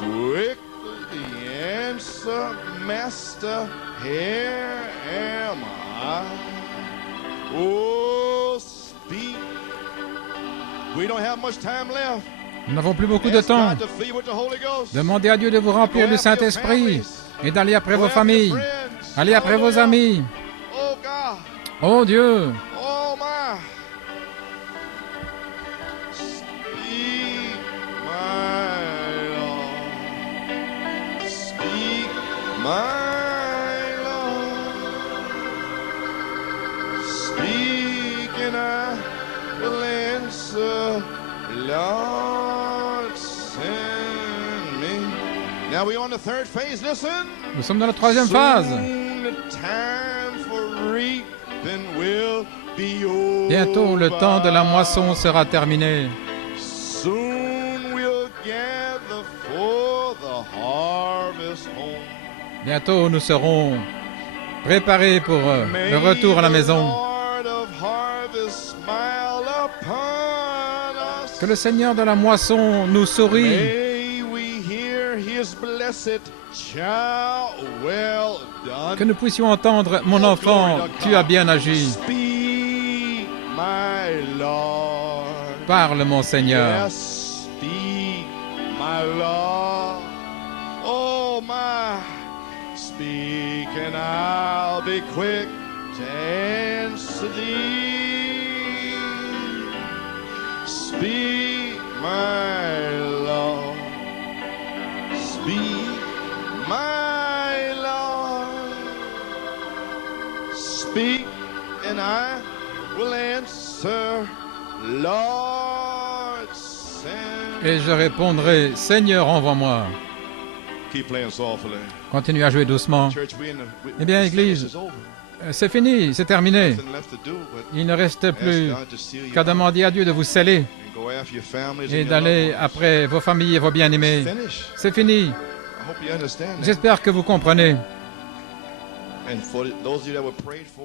quickly answer, Master, here am I. Oh, speak. We don't have much time left. Nous n'avons plus beaucoup de temps. Demandez à Dieu de vous remplir du Saint-Esprit et d'aller après vos familles. Allez après vos amis. Oh Dieu. Oh my. Speak, my Lord. Speak, my Lord. Speak and I will answer, Lord, send me. Now we're on the third phase. Listen. Nous sommes dans la troisième phase. Bientôt, le temps de la moisson sera terminé. Bientôt, nous serons préparés pour le retour à la maison. Que le Seigneur de la moisson nous sourie. Que nous puissions entendre, mon enfant, tu as bien agi. Parle, mon Seigneur. Oh my, speak and I'll be quick to answer thee. Speak, my Lord. Speak, my Lord. Speak and I will answer, Lord, send. Et je répondrai, Seigneur, envoie-moi. Keep playing softly. Continuez à jouer doucement. Eh bien, Église, c'est fini, c'est terminé. Il ne reste plus qu'à demander à Dieu de vous sceller et d'aller après vos familles et vos bien-aimés. C'est fini. J'espère que vous comprenez.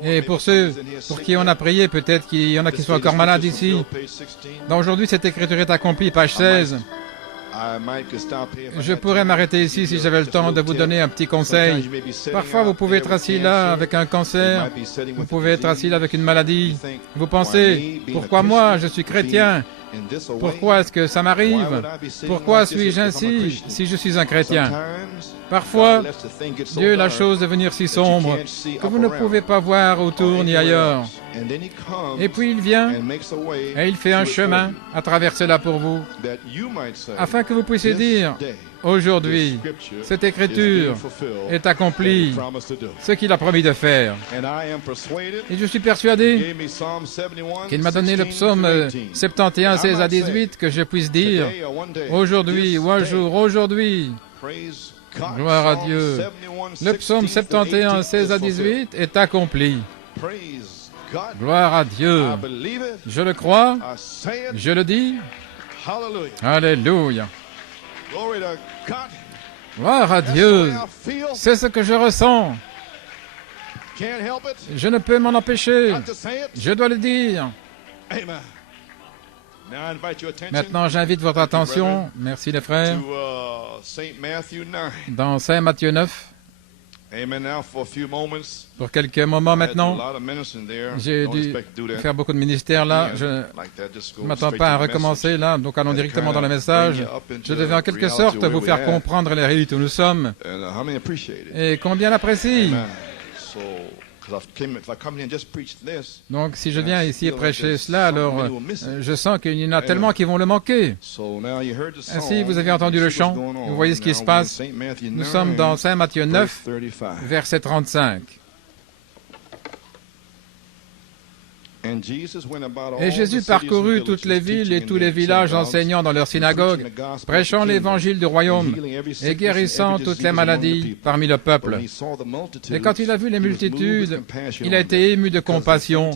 Et pour ceux pour qui on a prié, peut-être qu'il y en a qui sont encore malades ici. Donc aujourd'hui, cette écriture est accomplie, page 16. Je pourrais m'arrêter ici si j'avais le temps de vous donner un petit conseil. Parfois, vous pouvez être assis là avec un cancer, vous pouvez être assis là avec une maladie. Vous pensez, pourquoi moi, je suis chrétien? Pourquoi est-ce que ça m'arrive? Pourquoi suis-je ainsi si je suis un chrétien? Parfois, Dieu a la chose de venir si sombre que vous ne pouvez pas voir autour ni ailleurs. Et puis il vient et il fait un chemin à traverser là pour vous, afin que vous puissiez dire, aujourd'hui, cette écriture est accomplie, ce qu'il a promis de faire. Et je suis persuadé qu'il m'a donné le psaume 71, 16 à 18, que je puisse dire, aujourd'hui ou un jour, aujourd'hui, gloire à Dieu. Le psaume 71, 16 à 18 est accompli. Gloire à Dieu. Je le crois, je le dis. Alléluia. Gloire à Dieu. C'est ce que je ressens. Je ne peux m'en empêcher. Je dois le dire. Maintenant, j'invite votre attention, merci les frères, dans Saint Matthieu 9. Pour quelques moments maintenant, j'ai dû faire beaucoup de ministères là. Je ne m'attends pas à recommencer là, donc allons directement dans le message. Je devais en quelque sorte vous faire comprendre les réalités où nous sommes et combien l'apprécie. Donc si je viens ici et prêcher cela, alors je sens qu'il y en a tellement qui vont le manquer. Ainsi, vous avez entendu le chant, vous voyez ce qui se passe. Nous sommes dans Saint Matthieu 9, verset 35. Et Jésus parcourut toutes les villes et tous les villages, enseignant dans leurs synagogues, prêchant l'évangile du royaume et guérissant toutes les maladies parmi le peuple. Et quand il a vu les multitudes, il a été ému de compassion,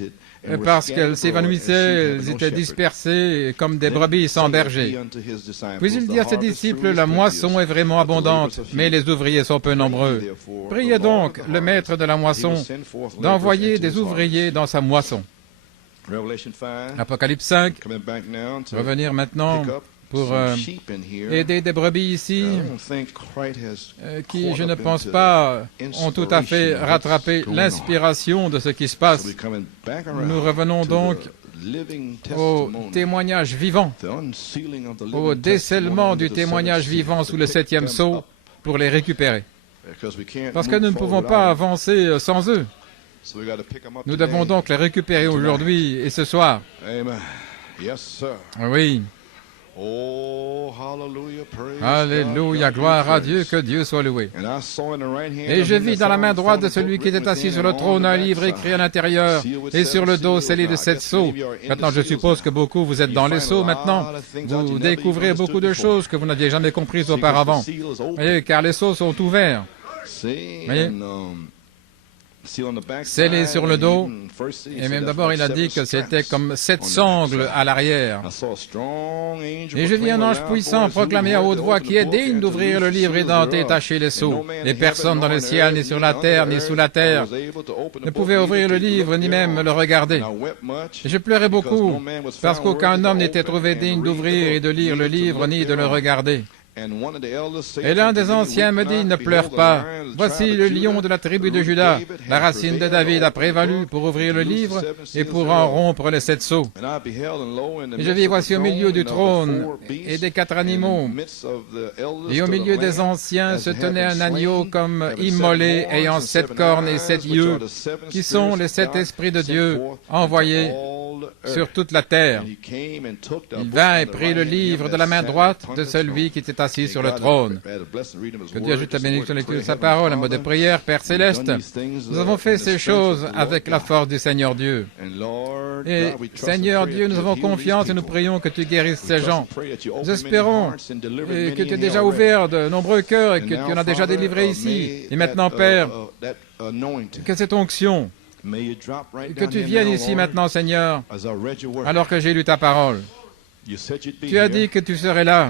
parce qu'elles s'évanouissaient, elles étaient dispersées comme des brebis sans berger. Puis il dit à ses disciples, la moisson est vraiment abondante, mais les ouvriers sont peu nombreux. Priez donc le maître de la moisson d'envoyer des ouvriers dans sa moisson. Apocalypse 5, revenir maintenant pour aider des brebis ici qui, je ne pense pas, ont tout à fait rattrapé l'inspiration de ce qui se passe. Nous revenons donc au témoignage vivant, au décèlement du témoignage vivant sous le 7e sceau pour les récupérer. Parce que nous ne pouvons pas avancer sans eux. Nous devons donc les récupérer aujourd'hui et ce soir. Oui. Alléluia, gloire à Dieu, que Dieu soit loué. Et je vis dans la main droite de celui qui était assis sur le trône un livre écrit à l'intérieur et sur le dos scellé de 7 sceaux. Maintenant, je suppose que beaucoup, vous êtes dans les sceaux maintenant. Vous découvrez beaucoup de choses que vous n'aviez jamais comprises auparavant. Voyez, car les sceaux sont ouverts. Voyez, scellé sur le dos, et même d'abord il a dit que c'était comme 7 sangles à l'arrière. Et je vis un ange puissant proclamer à haute voix qui est digne d'ouvrir le livre édenté et tacher les sceaux. Et personne dans le ciel, ni sur la terre, ni sous la terre ne pouvait ouvrir le livre, ni même le regarder. Et je pleurais beaucoup, parce qu'aucun homme n'était trouvé digne d'ouvrir et de lire le livre, ni de le regarder. Et l'un des anciens me dit, ne pleure pas. Voici le lion de la tribu de Juda. La racine de David a prévalu pour ouvrir le livre et pour en rompre les 7 sceaux. Et je vis, voici au milieu du trône et des 4 animaux. Et au milieu des anciens se tenait un agneau comme immolé, ayant 7 cornes et 7 yeux, qui sont les 7 esprits de Dieu envoyés sur toute la terre. Il vint et prit le livre de la main droite de celui qui était assis sur le trône. Que Dieu ajoute la bénédiction de lecture de sa parole, un mot de prière. Père céleste, nous avons fait ces choses avec la force du Seigneur Dieu. Et Seigneur Dieu, nous avons confiance et nous prions que tu guérisses ces gens. Nous espérons que tu as déjà ouvert de nombreux cœurs et que tu en as déjà délivré ici. Et maintenant, Père, que cette onction, que tu viennes ici maintenant, Seigneur, alors que j'ai lu ta parole. Tu as dit que tu serais là.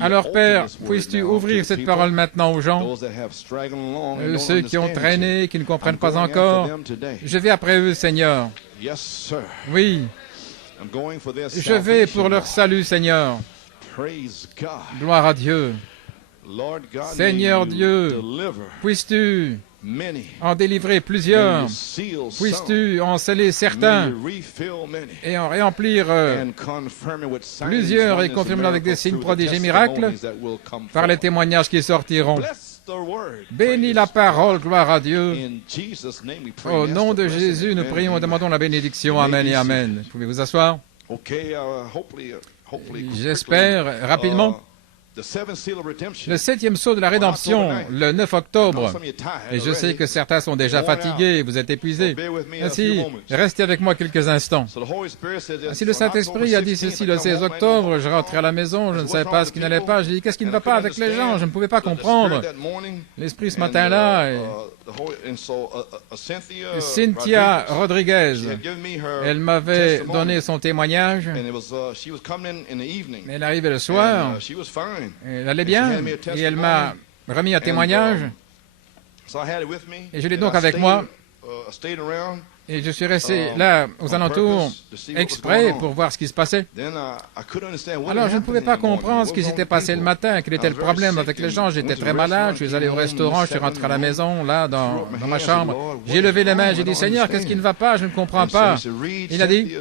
Alors, Père, puisses-tu ouvrir cette parole maintenant aux gens, ceux qui ont traîné, qui ne comprennent pas encore. Je vais après eux, Seigneur. Oui, je vais pour leur salut, Seigneur. Gloire à Dieu. Seigneur Dieu, puisses-tu en délivrer plusieurs, puisses-tu en sceller certains et en remplir plusieurs et confirmer avec des signes, prodiges et miracles par les témoignages qui sortiront. Bénis la parole, gloire à Dieu. Au nom de Jésus, nous prions et demandons la bénédiction. Amen et Amen. Vous pouvez vous asseoir. J'espère rapidement. Le 7e sceau de la rédemption, le 9 octobre. Et je sais que certains sont déjà fatigués, vous êtes épuisés. Ainsi, restez avec moi quelques instants. Ainsi, le Saint-Esprit a dit ceci le 16 octobre. Je rentrais à la maison, je ne savais pas ce qui n'allait pas. J'ai dit, qu'est-ce qui ne va pas avec les gens? Je ne pouvais pas comprendre. L'Esprit ce matin-là, Cynthia Rodriguez, elle m'avait donné son témoignage. Elle arrivait le soir. Elle allait bien et elle m'a remis un témoignage et je l'ai donc avec moi et je suis resté là aux alentours exprès pour voir ce qui se passait. Alors je ne pouvais pas comprendre ce qui s'était passé le matin, quel était le problème avec les gens. J'étais très malade, je suis allé au restaurant, je suis rentré à la maison, là, dans ma chambre. J'ai levé les mains, j'ai dit, Seigneur, qu'est-ce qui ne va pas? Je ne comprends pas. Il a dit,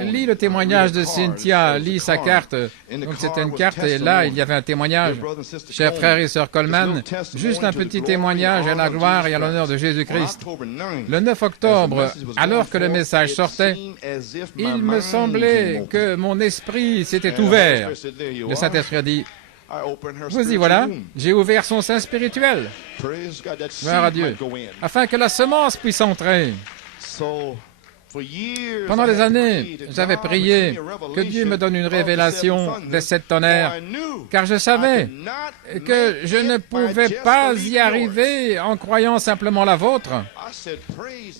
lis le témoignage de Cynthia, lis sa carte. Donc c'était une carte et là, il y avait un témoignage. Chers frères et sœurs Coleman, juste un petit témoignage à la gloire et à l'honneur de Jésus-Christ. Le 9 octobre, alors que le message sortait, il me semblait que mon esprit s'était ouvert. Le Saint-Esprit a dit, vous y voilà, j'ai ouvert son sein spirituel. Gloire à Dieu. Afin que la semence puisse entrer. Pendant des années, j'avais prié que Dieu me donne une révélation des 7 tonnerres, car je savais que je ne pouvais pas y arriver en croyant simplement la vôtre.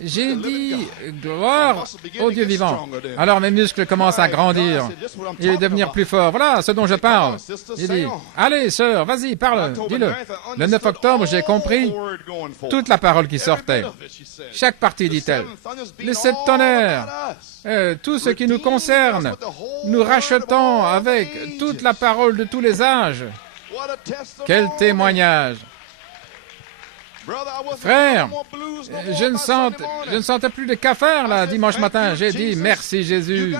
J'ai dit gloire au Dieu vivant. Alors mes muscles commencent à grandir et devenir plus forts. Voilà ce dont je parle. Il dit, allez sœur, vas-y, parle, dis-le. Le 9 octobre, j'ai compris toute la parole qui sortait. Chaque partie, dit-elle. Les 7 tonnerres, tout ce qui nous concerne, nous rachetons avec toute la parole de tous les âges. Quel témoignage! Frère, je ne sentais plus de cafard là dimanche matin. J'ai dit merci Jésus.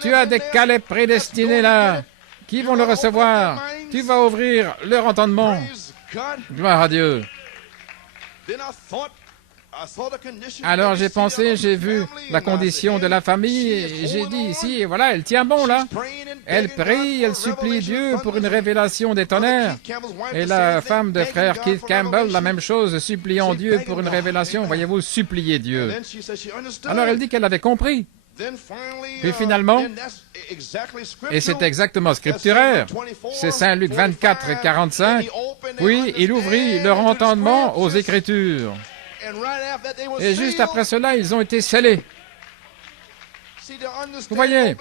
Tu as des calais prédestinés là qui vont le recevoir. Tu vas ouvrir leur entendement. Gloire à Dieu. Alors j'ai pensé, j'ai vu la condition de la famille et j'ai dit ici, voilà, elle tient bon là. Elle prie, elle supplie Dieu pour une révélation des tonnerres. Et la femme de frère Keith Campbell, la même chose, suppliant Dieu pour une révélation. Voyez-vous, supplier Dieu. Alors elle dit qu'elle avait compris. Puis finalement, et c'est exactement scripturaire, c'est Saint Luc 24, 45, puis il ouvrit leur entendement aux Écritures. Et juste après cela, ils ont été scellés. Vous voyez,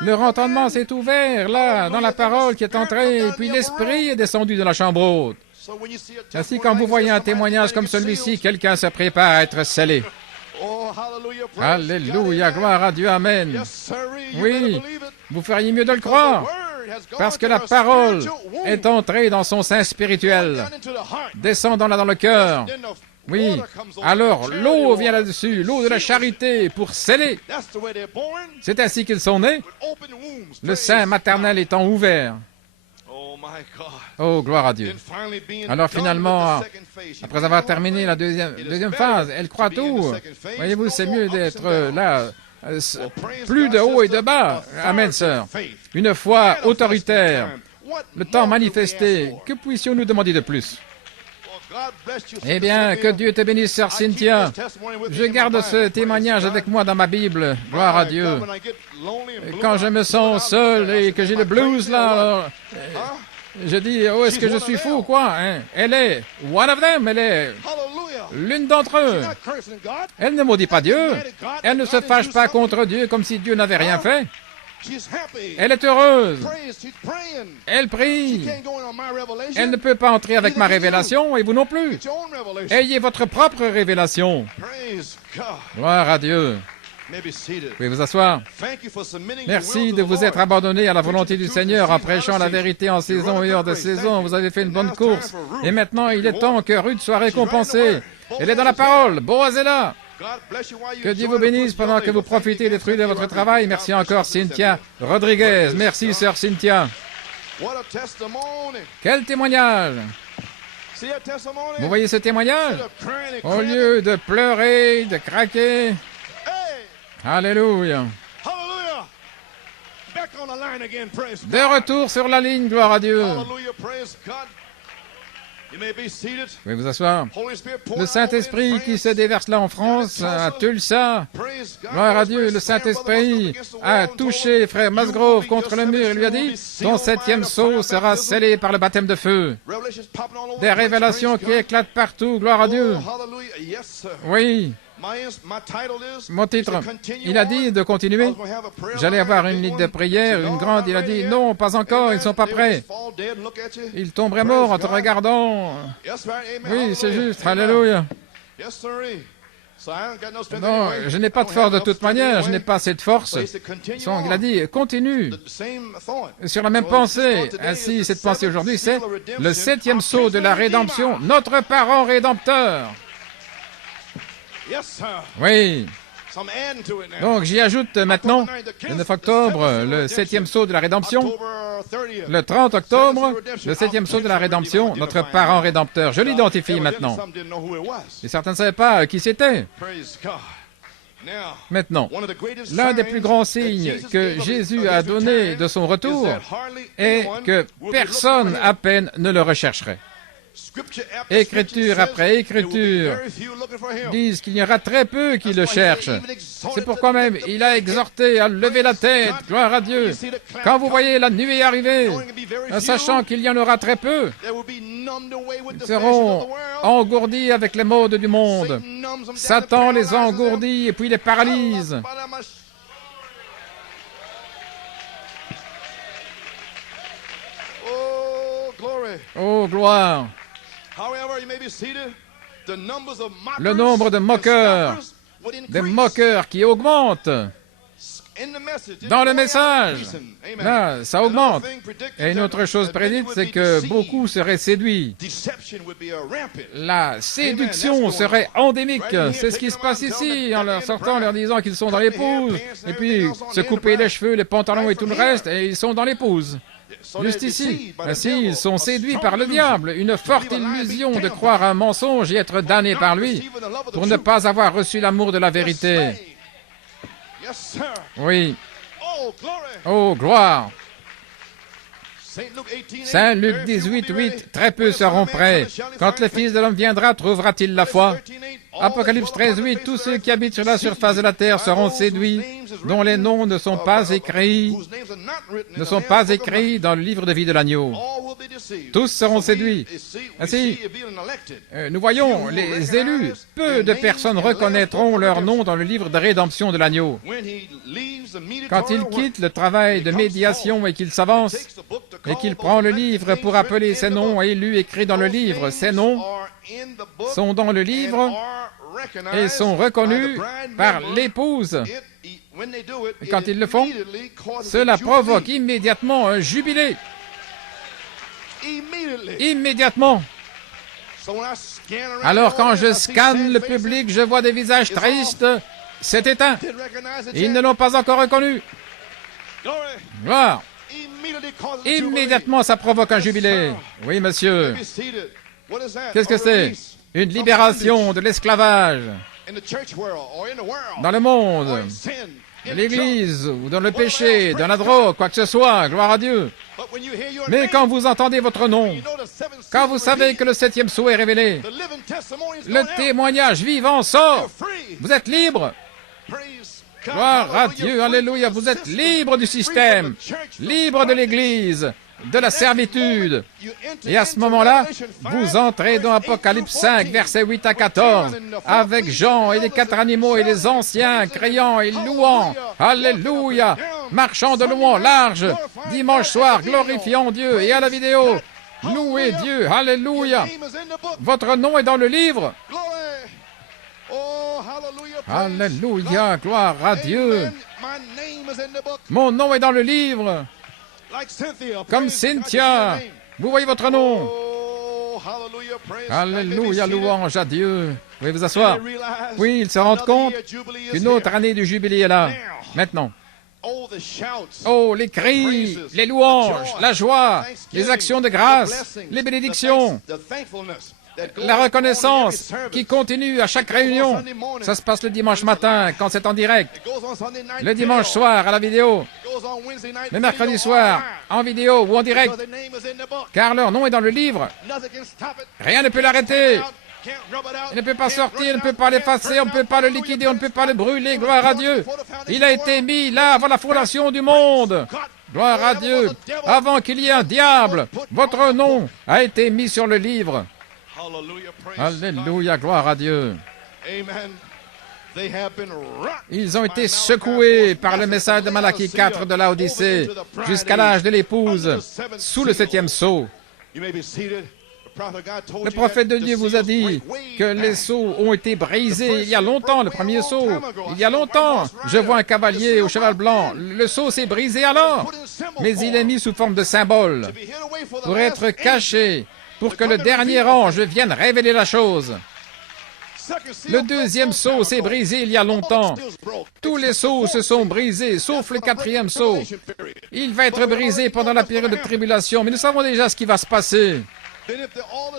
leur entendement s'est ouvert, là, dans la parole qui est entrée, et puis l'Esprit est descendu de la chambre haute. Ainsi, quand vous voyez un témoignage comme celui-ci, quelqu'un se prépare à être scellé. Alléluia, gloire à Dieu, Amen. Oui, vous feriez mieux de le croire, parce que la parole est entrée dans son sein spirituel, descendant là dans le cœur. Oui, alors l'eau vient là-dessus, l'eau de la charité pour sceller. C'est ainsi qu'ils sont nés, le sein maternel étant ouvert. Oh, gloire à Dieu. Alors finalement, après avoir terminé la deuxième phase, elle croit tout. Voyez-vous, c'est mieux d'être là, plus de haut et de bas. Amen, sœur. Une foi autoritaire, le temps manifesté. Que puissions-nous demander de plus? Eh bien, que Dieu te bénisse, sœur Cynthia. Je garde ce témoignage avec moi dans ma Bible. Gloire à Dieu. Quand je me sens seul et que j'ai le blues, là, je dis, oh, est-ce que je suis fou ou quoi? Hein? Elle est one of them, elle est l'une d'entre eux. Elle ne maudit pas Dieu. Elle ne se fâche pas contre Dieu comme si Dieu n'avait rien fait. Elle est heureuse. Elle prie. Elle ne peut pas entrer avec ma révélation et vous non plus. Ayez votre propre révélation. Gloire à Dieu. Vous pouvez vous asseoir. Merci de vous être abandonné à la volonté du Seigneur en prêchant la vérité en saison et hors de saison. Vous avez fait une bonne course. Et maintenant, il est temps que Ruth soit récompensée. Elle est dans la parole. Boaz est là. Que Dieu vous bénisse pendant que vous profitez des fruits de votre travail. Merci encore, Cynthia Rodriguez. Merci, sœur Cynthia. Quel témoignage! Vous voyez ce témoignage? Au lieu de pleurer, de craquer. Alléluia. De retour sur la ligne, gloire à Dieu. Vous pouvez vous asseoir. Le Saint-Esprit qui se déverse là en France, à Tulsa. Gloire à Dieu, le Saint-Esprit a touché frère Musgrove contre le mur et lui a dit, ton 7e sceau sera scellé par le baptême de feu. Des révélations qui éclatent partout, gloire à Dieu. Oui. Mon titre, il a dit de continuer. J'allais avoir une ligne de prière, une grande. Il a dit, non, pas encore, ils ne sont pas prêts. Ils tomberaient morts en te regardant. Oui, c'est juste, alléluia. Non, je n'ai pas de force de toute manière, je n'ai pas assez de force. Il a dit, continue. Sur la même pensée. Ainsi, cette pensée aujourd'hui, c'est le 7e sceau de la rédemption, notre parent rédempteur. Oui. Donc j'y ajoute maintenant, le 9 octobre, le 7e sceau de la rédemption. Le 30 octobre, le 7e sceau de la rédemption, notre parent rédempteur. Je l'identifie maintenant. Et certains ne savaient pas qui c'était. Maintenant, l'un des plus grands signes que Jésus a donné de son retour est que personne à peine ne le rechercherait. écriture après écriture, disent qu'il y aura très peu qui le cherchent. C'est pourquoi même il a exhorté à lever la tête, gloire à Dieu. Quand vous voyez la nuée arriver, sachant qu'il y en aura très peu, ils seront engourdis avec les modes du monde. Satan les engourdit et puis les paralyse. Oh, gloire! Le nombre de moqueurs, des moqueurs qui augmentent dans le message. Là, ça augmente. Et une autre chose prédite, c'est que beaucoup seraient séduits. La séduction serait endémique. C'est ce qui se passe ici, en leur sortant, en leur disant qu'ils sont dans l'épouse. Et puis, se couper les cheveux, les pantalons et tout le reste, et ils sont dans l'épouse. Juste ici. Ainsi, ils sont séduits par le diable. Une forte illusion de croire un mensonge et être damnés par lui pour ne pas avoir reçu l'amour de la vérité. Oui. Oh, gloire! Saint Luc 18, 8, très peu seront prêts. Quand le Fils de l'homme viendra, trouvera-t-il la foi? Apocalypse 13, 8, tous ceux qui habitent sur la surface de la terre seront séduits, dont les noms ne sont pas écrits dans le livre de vie de l'agneau. Tous seront séduits. Ainsi, nous voyons les élus. Peu de personnes reconnaîtront leur nom dans le livre de rédemption de l'agneau. Quand il quitte le travail de médiation et qu'il s'avance, et qu'il prend le livre pour appeler ses noms élus écrits dans le livre, ces noms sont dans le livre et sont reconnus par l'épouse. Et quand ils le font, cela provoque immédiatement un jubilé. Immédiatement. Alors quand je scanne le public, je vois des visages tristes. C'est éteint. Ils ne l'ont pas encore reconnu. Gloire. Immédiatement, ça provoque un jubilé. Oui, monsieur. Qu'est-ce que c'est? Une libération de l'esclavage dans le monde, dans l'Église, ou dans le péché, dans la drogue, quoi que ce soit, gloire à Dieu. Mais quand vous entendez votre nom, quand vous savez que le 7e sceau est révélé, le témoignage vivant sort, vous êtes libre. Gloire à Dieu, alléluia, vous êtes libre du système, libre de l'Église, de la servitude. Et à ce moment-là, vous entrez dans Apocalypse 5, versets 8 à 14, avec Jean et les 4 animaux et les anciens, criant et louant, alléluia, marchant de long en large, dimanche soir, glorifiant Dieu, et à la vidéo, louez Dieu, alléluia, votre nom est dans le livre. Alléluia, gloire à Dieu. Mon nom est dans le livre. Comme Cynthia. Vous voyez votre nom. Alléluia, louange à Dieu. Vous pouvez vous asseoir. Oui, ils se rendent compte qu'une autre année du jubilé est là. Maintenant. Oh, les cris, les louanges, la joie, les actions de grâce, les bénédictions. La reconnaissance qui continue à chaque réunion. Ça se passe le dimanche matin quand c'est en direct. Le dimanche soir à la vidéo. Le mercredi soir en vidéo ou en direct. Car leur nom est dans le livre. Rien ne peut l'arrêter. Il ne peut pas sortir, il ne peut pas l'effacer, on ne peut pas le liquider, on ne peut pas le brûler. Gloire à Dieu. Il a été mis là avant la fondation du monde. Gloire à Dieu. Avant qu'il y ait un diable, votre nom a été mis sur le livre. Alléluia, gloire à Dieu. Ils ont été secoués par le message de Malachie 4 de Laodicée jusqu'à l'âge de l'épouse, sous le 7e sceau. Le prophète de Dieu vous a dit que les sceaux ont été brisés il y a longtemps, le premier sceau. Il y a longtemps, je vois un cavalier au cheval blanc. Le sceau s'est brisé alors, mais il est mis sous forme de symbole pour être caché, pour que le dernier ange vienne révéler la chose. Le 2e sceau s'est brisé il y a longtemps. Tous les sceaux se sont brisés, sauf le 4e sceau. Il va être brisé pendant la période de tribulation, mais nous savons déjà ce qui va se passer.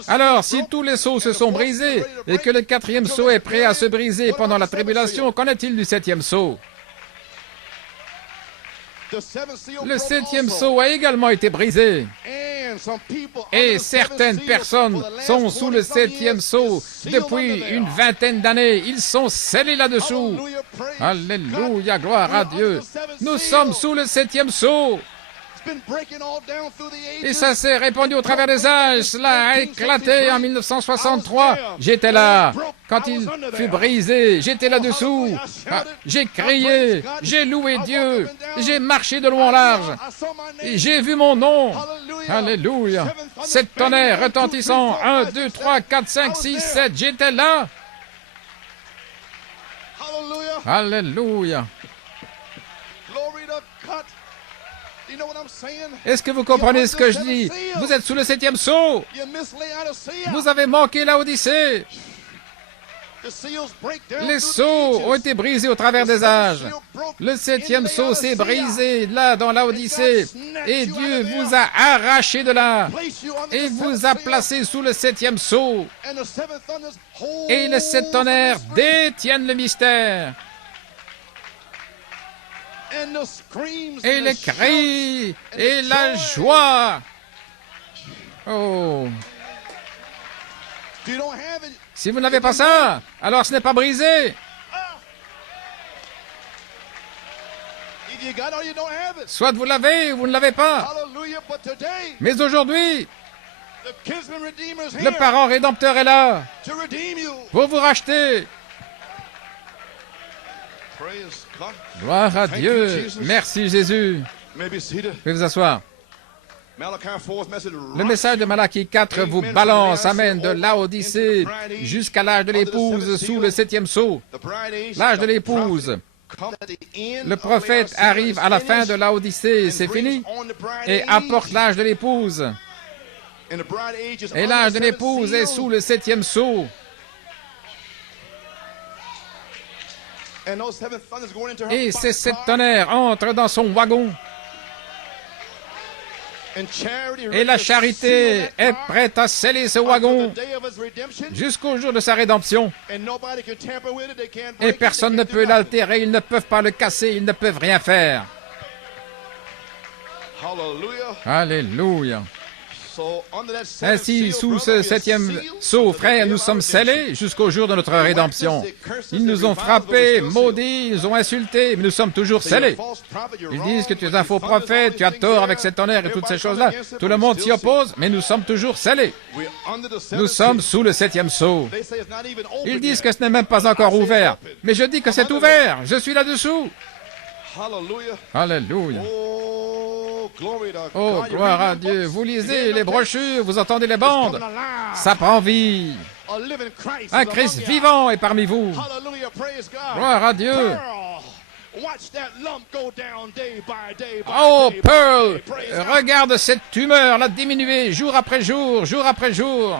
Alors, si tous les sceaux se sont brisés et que le 4e sceau est prêt à se briser pendant la tribulation, qu'en est-il du 7e sceau? Le septième sceau a également été brisé. Et certaines personnes sont sous le septième sceau depuis une vingtaine d'années. Ils sont scellés là-dessous. Alléluia, gloire à Dieu. Nous sommes sous le septième sceau. Et ça s'est répandu au travers des âges. Cela a éclaté en 1963. J'étais là. Quand il fut brisé, j'étais là-dessous. J'ai crié, j'ai loué Dieu. J'ai marché de long en large. Et j'ai vu mon nom. Alléluia. 7 tonnerres retentissants. 1, 2, 3, 4, 5, 6, 7. J'étais là. Alléluia. Est-ce que vous comprenez ce que je dis? Vous êtes sous le septième sceau. Vous avez manqué Laodicée. Les sceaux ont été brisés au travers des âges. Le septième sceau s'est brisé là dans Laodicée. Et Dieu vous a arraché de là. Et vous a placé sous le septième sceau. Et les 7 tonnerres détiennent le mystère. Et les cris et la joie. Oh. Si vous n'avez pas ça, alors ce n'est pas brisé. Soit vous l'avez ou vous ne l'avez pas. Mais aujourd'hui, le parent rédempteur est là pour vous racheter. Gloire à Dieu. Merci Jésus. Veuillez vous asseoir. Le message de Malachie 4 vous balance, amène, de Laodicée jusqu'à l'âge de l'épouse sous le septième sceau. L'âge de l'épouse. Le prophète arrive à la fin de Laodicée, c'est fini, et apporte l'âge de l'épouse. Et l'âge de l'épouse est sous le septième sceau. Et ces 7 tonnerres entrent dans son wagon. Et la charité est prête à sceller ce wagon jusqu'au jour de sa rédemption. Et personne ne peut l'altérer, ils ne peuvent pas le casser, ils ne peuvent rien faire. Alléluia. Ainsi, sous ce septième sceau, frères, nous sommes scellés jusqu'au jour de notre rédemption. Ils nous ont frappés, maudits, ils nous ont insultés, mais nous sommes toujours scellés. Ils disent que tu es un faux prophète, tu as tort avec cet tonnerre et toutes ces choses-là. Tout le monde s'y oppose, mais nous sommes toujours scellés. Nous sommes sous le septième sceau. Ils disent que ce n'est même pas encore ouvert. Mais je dis que c'est ouvert. Je suis là-dessous. Alléluia. Oh, gloire à Dieu. Vous lisez les brochures, vous entendez les bandes. Ça prend vie. Un Christ vivant est parmi vous. Gloire à Dieu. Oh, Pearl, regarde cette tumeur la diminuer jour après jour, jour après jour.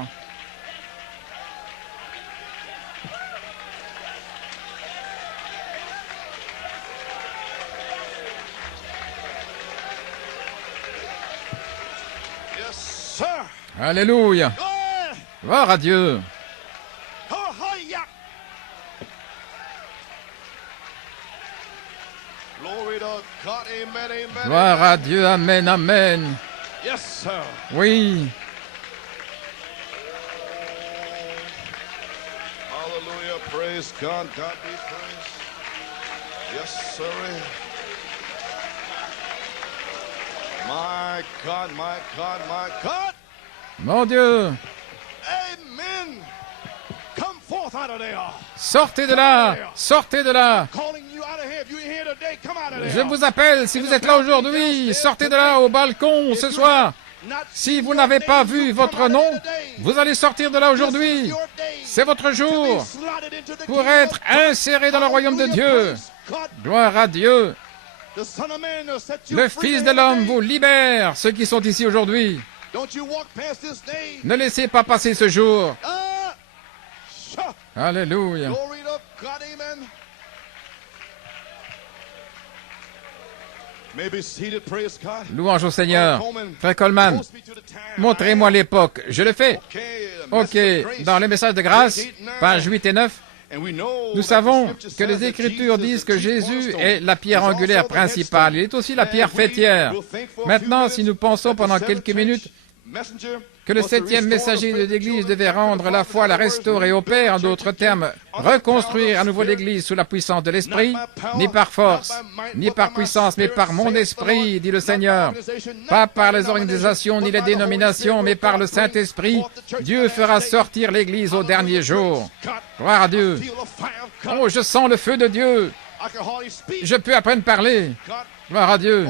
Alléluia. Gloire à Dieu. Gloire à Dieu. Amen, amen. Oui. Hallelujah. Praise God. God be praised. Yes, sir. My God, my God, my God. Mon Dieu. Amen. Come forth out of there. Sortez de là. Sortez de là. Je vous appelle, si vous êtes là aujourd'hui, sortez de là au balcon ce soir. Si vous n'avez pas vu votre nom, vous allez sortir de là aujourd'hui. C'est votre jour pour être inséré dans le royaume de Dieu. Gloire à Dieu. Le Fils de l'homme vous libère, ceux qui sont ici aujourd'hui. Ne laissez pas passer ce jour. Alléluia. Louange au Seigneur. Frère Coleman, montrez-moi l'époque. Je le fais. OK. Dans les messages de grâce, pages 8 et 9, Nous savons que les Écritures disent que Jésus est la pierre angulaire principale. Il est aussi la pierre faîtière. Maintenant, si nous pensons pendant quelques minutes que le 7e messager de l'Église devait rendre la foi, la restaurer au Père, en d'autres termes, reconstruire à nouveau l'Église sous la puissance de l'Esprit, ni par force, ni par puissance, mais par mon Esprit, dit le Seigneur. Pas par les organisations ni les dénominations, mais par le Saint-Esprit, Dieu fera sortir l'Église au dernier jour. Gloire à Dieu. Oh, je sens le feu de Dieu. Je peux à peine parler. Gloire à Dieu.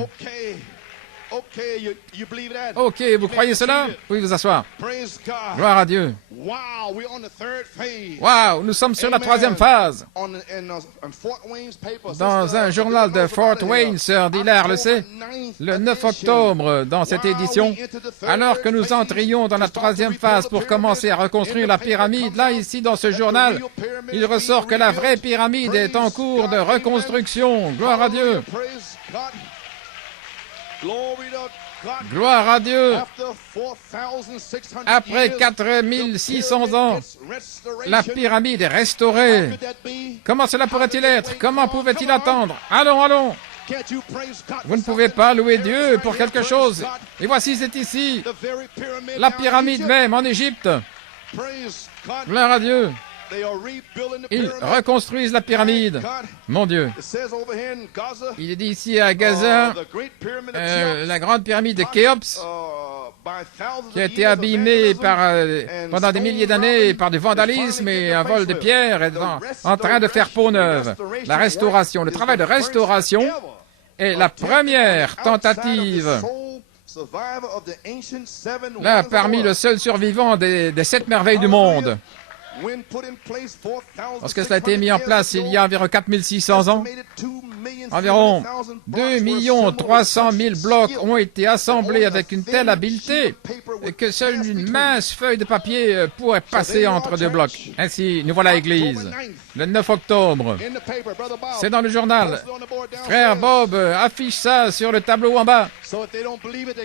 Ok, vous croyez cela? Vous pouvez vous asseoir. Gloire à Dieu. Wow, nous sommes sur la 3e phase. Dans un journal de Fort Wayne, Sir Dillard le sait, le 9 octobre, dans cette édition, alors que nous entrions dans la 3e phase pour commencer à reconstruire la pyramide, là, ici, dans ce journal, il ressort que la vraie pyramide est en cours de reconstruction. Gloire à Dieu. Gloire à Dieu. Après 4600 ans, la pyramide est restaurée. Comment cela pourrait-il être? Comment pouvait-il attendre? Allons, allons. Vous ne pouvez pas louer Dieu pour quelque chose. Et voici, c'est ici, la pyramide même en Égypte. Gloire à Dieu. Ils reconstruisent la pyramide. Mon Dieu. Il est dit ici à Gaza, la grande pyramide de Khéops, qui a été abîmée pendant des milliers d'années par du vandalisme et un vol de pierres, est en train de faire peau neuve. La restauration, le travail de restauration est la première tentative. Là, parmi le seul survivant des 7 merveilles du monde. Lorsque cela a été mis en place il y a environ 4600 ans, environ 2 300 000 blocs ont été assemblés avec une telle habileté que seule une mince feuille de papier pourrait passer entre deux blocs. Ainsi, nous voilà à l'église, le 9 octobre. C'est dans le journal. Frère Bob affiche ça sur le tableau en bas.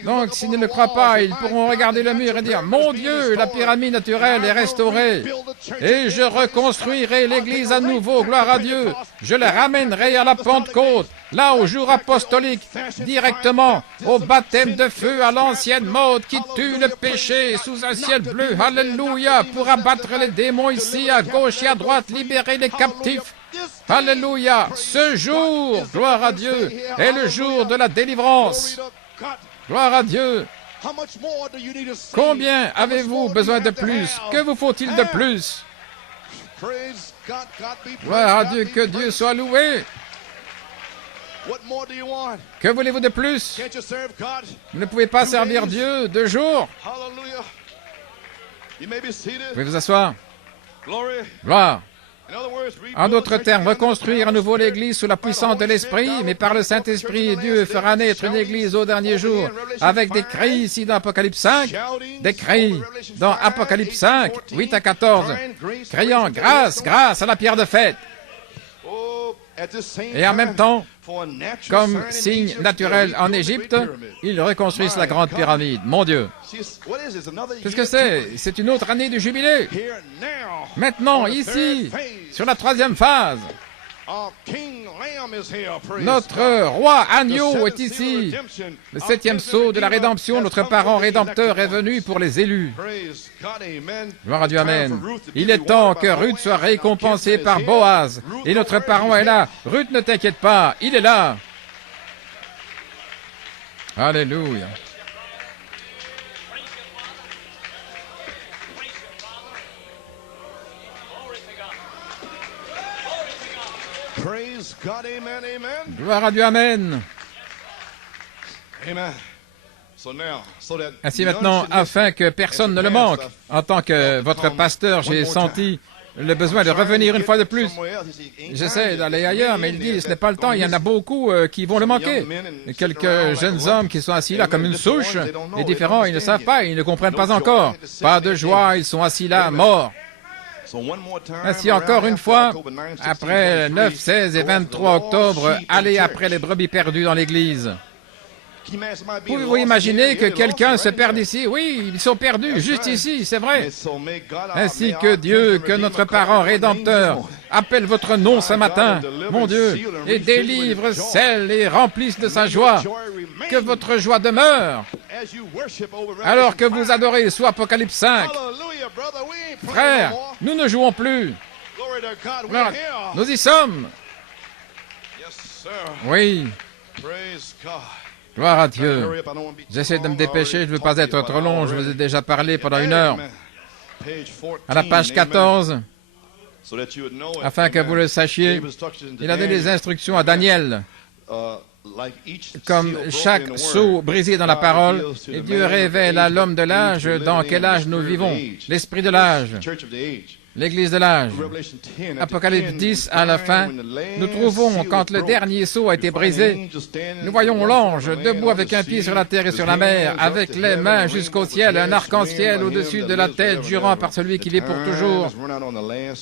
Donc, s'ils ne le croient pas, ils pourront regarder le mur et dire « Mon Dieu, la pyramide naturelle est restaurée. Et je reconstruirai l'église à nouveau, gloire à Dieu. Je la ramènerai à la Pentecôte, là au jour apostolique, directement au baptême de feu à l'ancienne mode qui tue le péché sous un ciel bleu. Alléluia, pour abattre les démons ici, à gauche et à droite, libérer les captifs. Alléluia, ce jour, gloire à Dieu, est le jour de la délivrance. Gloire à Dieu. Combien avez-vous besoin de plus? Que vous faut-il de plus? Gloire à Dieu, que Dieu soit loué. Que voulez-vous de plus? Vous ne pouvez pas servir Dieu 2 jours? Vous pouvez vous asseoir. Gloire. En d'autres termes, reconstruire à nouveau l'Église sous la puissance de l'Esprit, mais par le Saint-Esprit, Dieu fera naître une Église au dernier jour, avec des cris ici dans Apocalypse 5, des cris dans Apocalypse 5, 8 à 14, criant « Grâce, grâce à la pierre de fête ». Et en même temps, comme signe naturel en Égypte, ils reconstruisent la grande pyramide. Mon Dieu! Qu'est-ce que c'est? C'est une autre année du jubilé. Maintenant, ici, sur la 3e phase, notre roi agneau est ici. Le 7e sceau de la rédemption, notre parent rédempteur est venu pour les élus. Gloire à Dieu, amen. Il est temps que Ruth soit récompensée par Boaz. Et notre parent est là. Ruth, ne t'inquiète pas, il est là. Alléluia. Gloire à Dieu, amen. Ainsi maintenant, afin que personne ne le manque, en tant que votre pasteur, j'ai senti le besoin de revenir une fois de plus. J'essaie d'aller ailleurs, mais il dit, ce n'est pas le temps, il y en a beaucoup qui vont le manquer. Quelques jeunes hommes qui sont assis là comme une souche, les différents, ils ne savent pas, ils ne comprennent pas encore. Pas de joie, ils sont assis là, morts. Ainsi, encore une fois, après 9, 16 et 23 octobre, allez après les brebis perdues dans l'Église. Pouvez-vous imaginer que quelqu'un se perde ici? Oui, ils sont perdus, juste ici, c'est vrai. Ainsi que Dieu, que notre parent rédempteur, appelle votre nom ce matin, mon Dieu, et délivre, scelle et remplisse de sa joie. Que votre joie demeure, alors que vous adorez sous Apocalypse 5. Frère, nous ne jouons plus. Alors, nous y sommes. Oui. Gloire à Dieu. J'essaie de me dépêcher, je ne veux pas être trop long, je vous ai déjà parlé pendant 1 heure. À la page 14, afin que vous le sachiez, il a donné des instructions à Daniel. Comme chaque sceau brisé dans la parole, et Dieu révèle à l'homme de l'âge dans quel âge nous vivons, l'esprit de l'âge, l'Église de l'âge. Apocalypse 10, à la fin, nous trouvons, quand le dernier sceau a été brisé, nous voyons l'ange debout avec un pied sur la terre et sur la mer, avec les mains jusqu'au ciel, un arc-en-ciel au-dessus de la tête, jurant par celui qui vit pour toujours,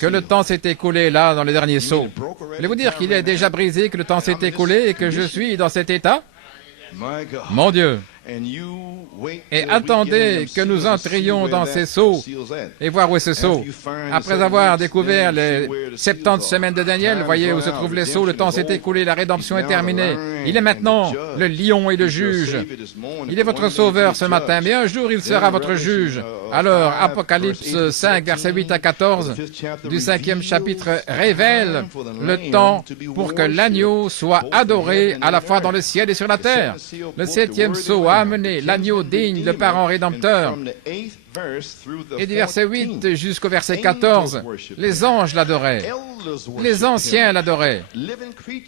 que le temps s'est écoulé là, dans le dernier sceau. Voulez-vous dire qu'il est déjà brisé, que le temps s'est écoulé et que je suis dans cet état? Mon Dieu! Et attendez que nous entrions dans ces sceaux et voir où est ce sceau. Après avoir découvert les 70 semaines de Daniel, voyez où se trouvent les sceaux, le temps s'est écoulé, la rédemption est terminée. Il est maintenant le lion et le juge. Il est votre sauveur ce matin, mais un jour il sera votre juge. Alors, Apocalypse 5, versets 8 à 14 du 5e chapitre révèle le temps pour que l'agneau soit adoré à la fois dans le ciel et sur la terre. Le 7e sceau a amené l'agneau digne, le parent rédempteur. Et du verset 8 jusqu'au verset 14, les anges l'adoraient, les anciens l'adoraient,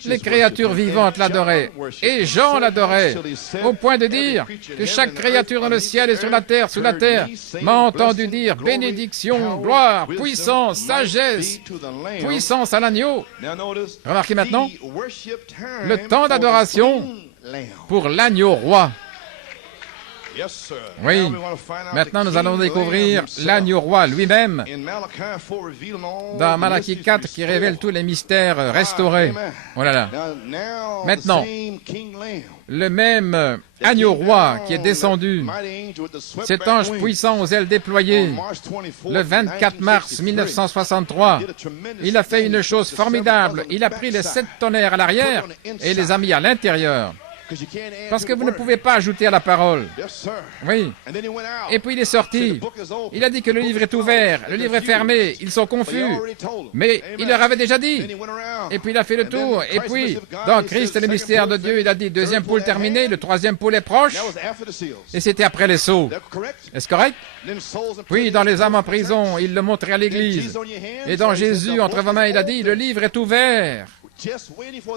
les créatures vivantes l'adoraient, et Jean l'adorait, au point de dire que chaque créature dans le ciel et sur la terre, sous la terre, m'a entendu dire bénédiction, gloire, puissance, sagesse, puissance à l'agneau. Remarquez maintenant le temps d'adoration pour l'agneau roi. Oui, maintenant nous allons découvrir l'agneau roi lui-même dans Malachie 4 qui révèle tous les mystères restaurés. Oh là là. Maintenant, le même agneau roi qui est descendu, cet ange puissant aux ailes déployées, le 24 mars 1963, il a fait une chose formidable. Il a pris les 7 tonnerres à l'arrière et les a mis à l'intérieur. Parce que vous ne pouvez pas ajouter à la parole. Oui. Et puis il est sorti. Il a dit que le livre est ouvert, le livre est fermé. Ils sont confus. Mais il leur avait déjà dit. Et puis il a fait le tour. Et puis, dans Christ et le mystère de Dieu, il a dit, 2e poule terminée, le 3e poule est proche. Et c'était après les sceaux. Est-ce correct? Puis, dans les âmes en prison, il le montrait à l'Église. Et dans Jésus, entre vos mains, il a dit, le livre est ouvert.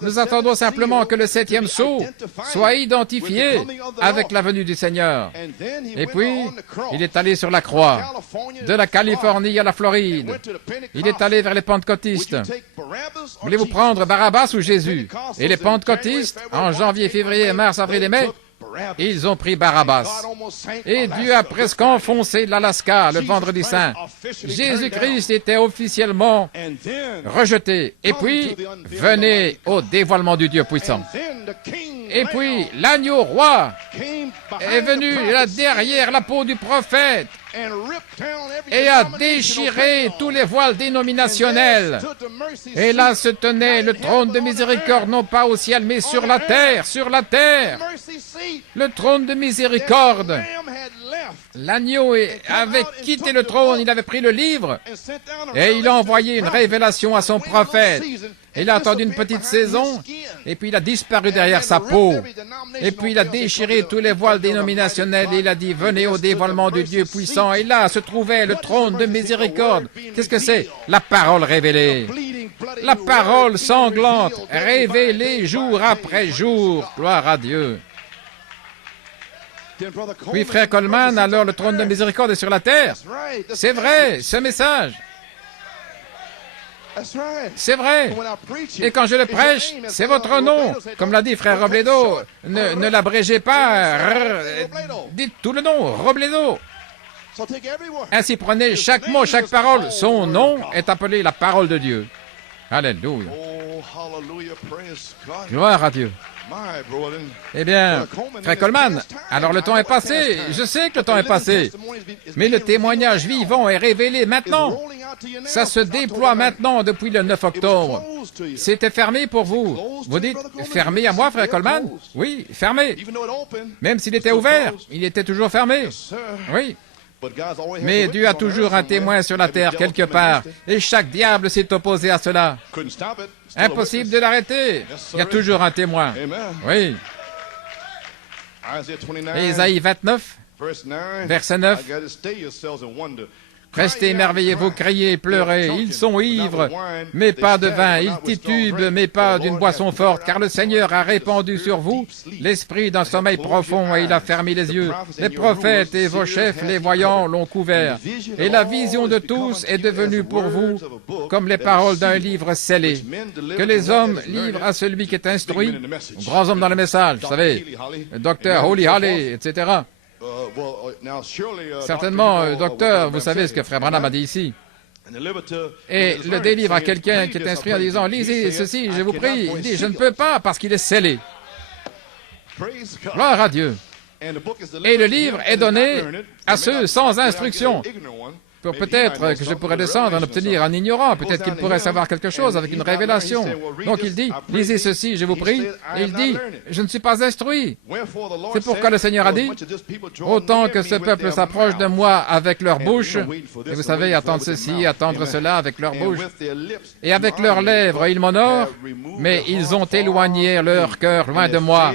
Nous attendons simplement que le 7e sceau soit identifié avec la venue du Seigneur. Et puis, il est allé sur la croix, de la Californie à la Floride. Il est allé vers les pentecôtistes. Voulez-vous prendre Barabbas ou Jésus? Et les pentecôtistes, en janvier, février, mars, avril et mai, ils ont pris Barabbas. Et Dieu a presque enfoncé l'Alaska le vendredi saint. Jésus-Christ était officiellement rejeté. Et puis, venez au dévoilement du Dieu puissant. Et puis, l'agneau roi est venu là derrière la peau du prophète et a déchiré tous les voiles dénominationnels. Et là se tenait le trône de miséricorde, non pas au ciel, mais sur la terre, sur la terre. Le trône de miséricorde. L'agneau avait quitté le trône, il avait pris le livre et il a envoyé une révélation à son prophète. Il a attendu une petite saison et puis il a disparu derrière sa peau. Et puis il a déchiré tous les voiles dénominationnels et il a dit, venez au dévoilement du Dieu puissant. Et là se trouvait le trône de miséricorde. Qu'est-ce que c'est? La parole révélée. La parole sanglante, révélée jour après jour. Gloire à Dieu. Oui, frère Coleman, alors le trône de miséricorde est sur la terre. C'est vrai, ce message. C'est vrai. Et quand je le prêche, c'est votre nom. Comme l'a dit frère Robledo, ne l'abrégez pas. Dites tout le nom, Robledo. Ainsi prenez chaque mot, chaque parole. Son nom est appelé la parole de Dieu. Alléluia. Gloire à Dieu. Eh bien, frère Coleman, alors le temps est passé. Je sais que le temps est passé. Mais le témoignage vivant est révélé maintenant. Ça se déploie maintenant depuis le 9 octobre. C'était fermé pour vous. Vous dites, fermé à moi, frère Coleman? Oui, fermé. Même s'il était ouvert, il était toujours fermé. Oui. Mais Dieu a toujours un témoin sur la terre quelque part, et chaque diable s'est opposé à cela. Impossible de l'arrêter. Il y a toujours un témoin. Oui. Et Isaïe 29, verset 9. Restez émerveillés, vous criez et pleurez. Ils sont ivres, mais pas de vin. Ils titubent, mais pas d'une boisson forte. Car le Seigneur a répandu sur vous l'esprit d'un sommeil profond et il a fermé les yeux. Les prophètes et vos chefs, les voyants, l'ont couvert. Et la vision de tous est devenue pour vous comme les paroles d'un livre scellé, que les hommes livrent à celui qui est instruit, aux grands hommes dans le message, vous savez, docteur Holy Holly, etc. Certainement, docteur, vous savez ce que Frère Branham a dit ici. Et le délivre à quelqu'un qui est instruit en disant, lisez ceci, je vous prie. Il dit, je ne peux pas parce qu'il est scellé. Gloire à Dieu. Et le livre est donné à ceux sans instruction. Peut-être que je pourrais descendre en obtenir en ignorant, peut-être qu'il pourrait savoir quelque chose avec une révélation. Donc il dit, lisez ceci, je vous prie. Et il dit, je ne suis pas instruit. C'est pourquoi le Seigneur a dit, autant que ce peuple s'approche de moi avec leur bouche, et vous savez, attendre ceci, attendre cela avec leur bouche, et avec leurs lèvres, ils m'honorent, mais ils ont éloigné leur cœur loin de moi,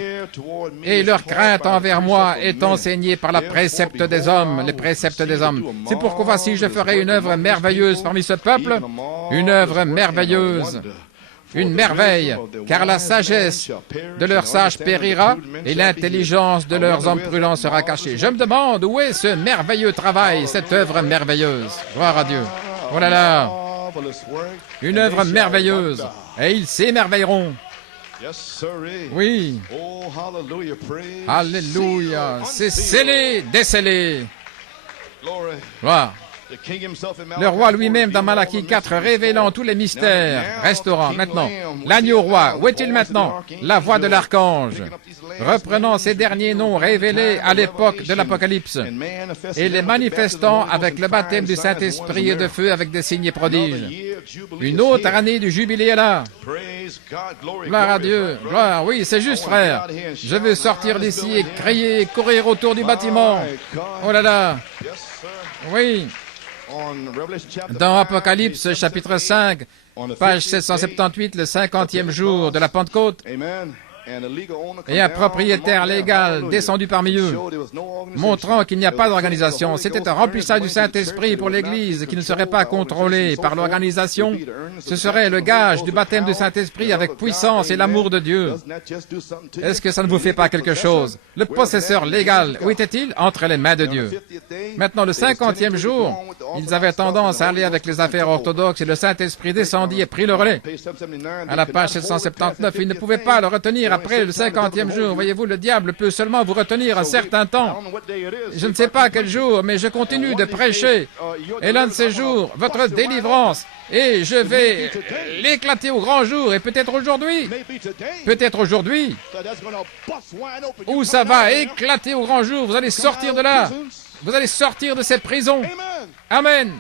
et leur crainte envers moi est enseignée par la précepte des hommes, les préceptes des hommes. C'est pourquoi voici, je ferai une œuvre merveilleuse parmi ce peuple, une œuvre merveilleuse, une merveille, car la sagesse de leurs sages périra et l'intelligence de leurs hommes prudents sera cachée. Je me demande où est ce merveilleux travail, cette œuvre merveilleuse. Gloire à Dieu. Oh là là, une œuvre merveilleuse, et ils s'émerveilleront. Oui. Alléluia. C'est scellé, décellé. Gloire. Le roi lui-même dans Malachie 4 révélant tous les mystères restaurant. Maintenant, l'agneau roi, où est-il maintenant? La voix de l'archange, reprenant ces derniers noms révélés à l'époque de l'Apocalypse et les manifestant avec le baptême du Saint-Esprit et de feu avec des signes et prodiges. Une autre année du jubilé est là. Gloire à Dieu. Gloire, oui, c'est juste, frère. Je veux sortir d'ici et crier et courir autour du bâtiment. Oh là là. Oui. Dans Apocalypse, chapitre 5, page 778, le 50e jour de la Pentecôte, et un propriétaire légal descendu parmi eux, montrant qu'il n'y a pas d'organisation. C'était un remplissage du Saint-Esprit pour l'Église qui ne serait pas contrôlé par l'organisation. Ce serait le gage du baptême du Saint-Esprit avec puissance et l'amour de Dieu. Est-ce que ça ne vous fait pas quelque chose? Le possesseur légal, où était-il? Entre les mains de Dieu. Maintenant, le 50e jour, ils avaient tendance à aller avec les affaires orthodoxes et le Saint-Esprit descendit et prit le relais. À la page 779, ils ne pouvaient pas le retenir après le 50e jour. Voyez-vous, le diable peut seulement vous retenir un certain temps. Je ne sais pas quel jour, mais je continue de prêcher. Et l'un de ces jours, votre délivrance, et je vais l'éclater au grand jour, et peut-être aujourd'hui, où ça va éclater au grand jour, vous allez sortir de là, vous allez sortir de cette prison. Amen.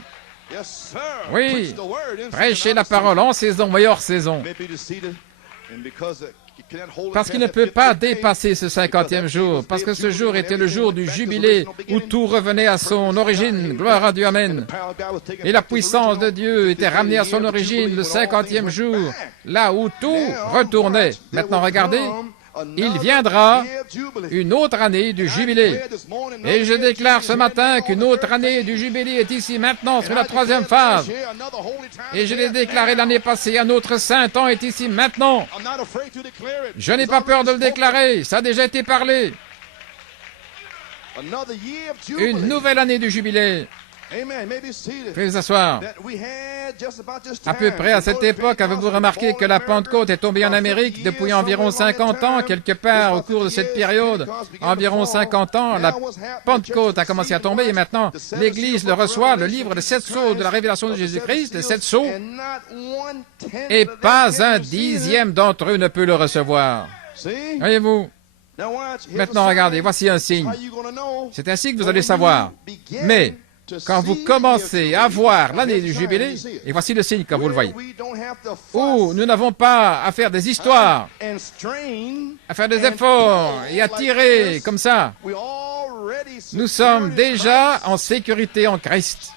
Oui, prêchez la parole en saison et hors saison. Parce qu'il ne peut pas dépasser ce 50e jour, parce que ce jour était le jour du jubilé où tout revenait à son origine. Gloire à Dieu, amen. Et la puissance de Dieu était ramenée à son origine le 50e jour, là où tout retournait. Maintenant, regardez, il viendra une autre année du jubilé. Et je déclare ce matin qu'une autre année du jubilé est ici maintenant sur la 3e phase. Et je l'ai déclaré l'année passée, un autre saint temps est ici maintenant. Je n'ai pas peur de le déclarer, ça a déjà été parlé. Une nouvelle année du jubilé. Veuillez vous asseoir. À peu près à cette époque, avez-vous remarqué que la Pentecôte est tombée en Amérique depuis environ 50 ans, quelque part au cours de cette période, environ 50 ans, la Pentecôte a commencé à tomber et maintenant l'Église le reçoit, le livre des 7 sceaux de la révélation de Jésus-Christ, les 7 sceaux, et pas un dixième d'entre eux ne peut le recevoir. Voyez-vous? Maintenant, regardez, voici un signe. C'est ainsi que vous allez savoir. Mais, quand vous commencez à voir l'année du jubilé, et voici le signe quand vous le voyez, où nous n'avons pas à faire des histoires, à faire des efforts et à tirer comme ça. Nous sommes déjà en sécurité en Christ.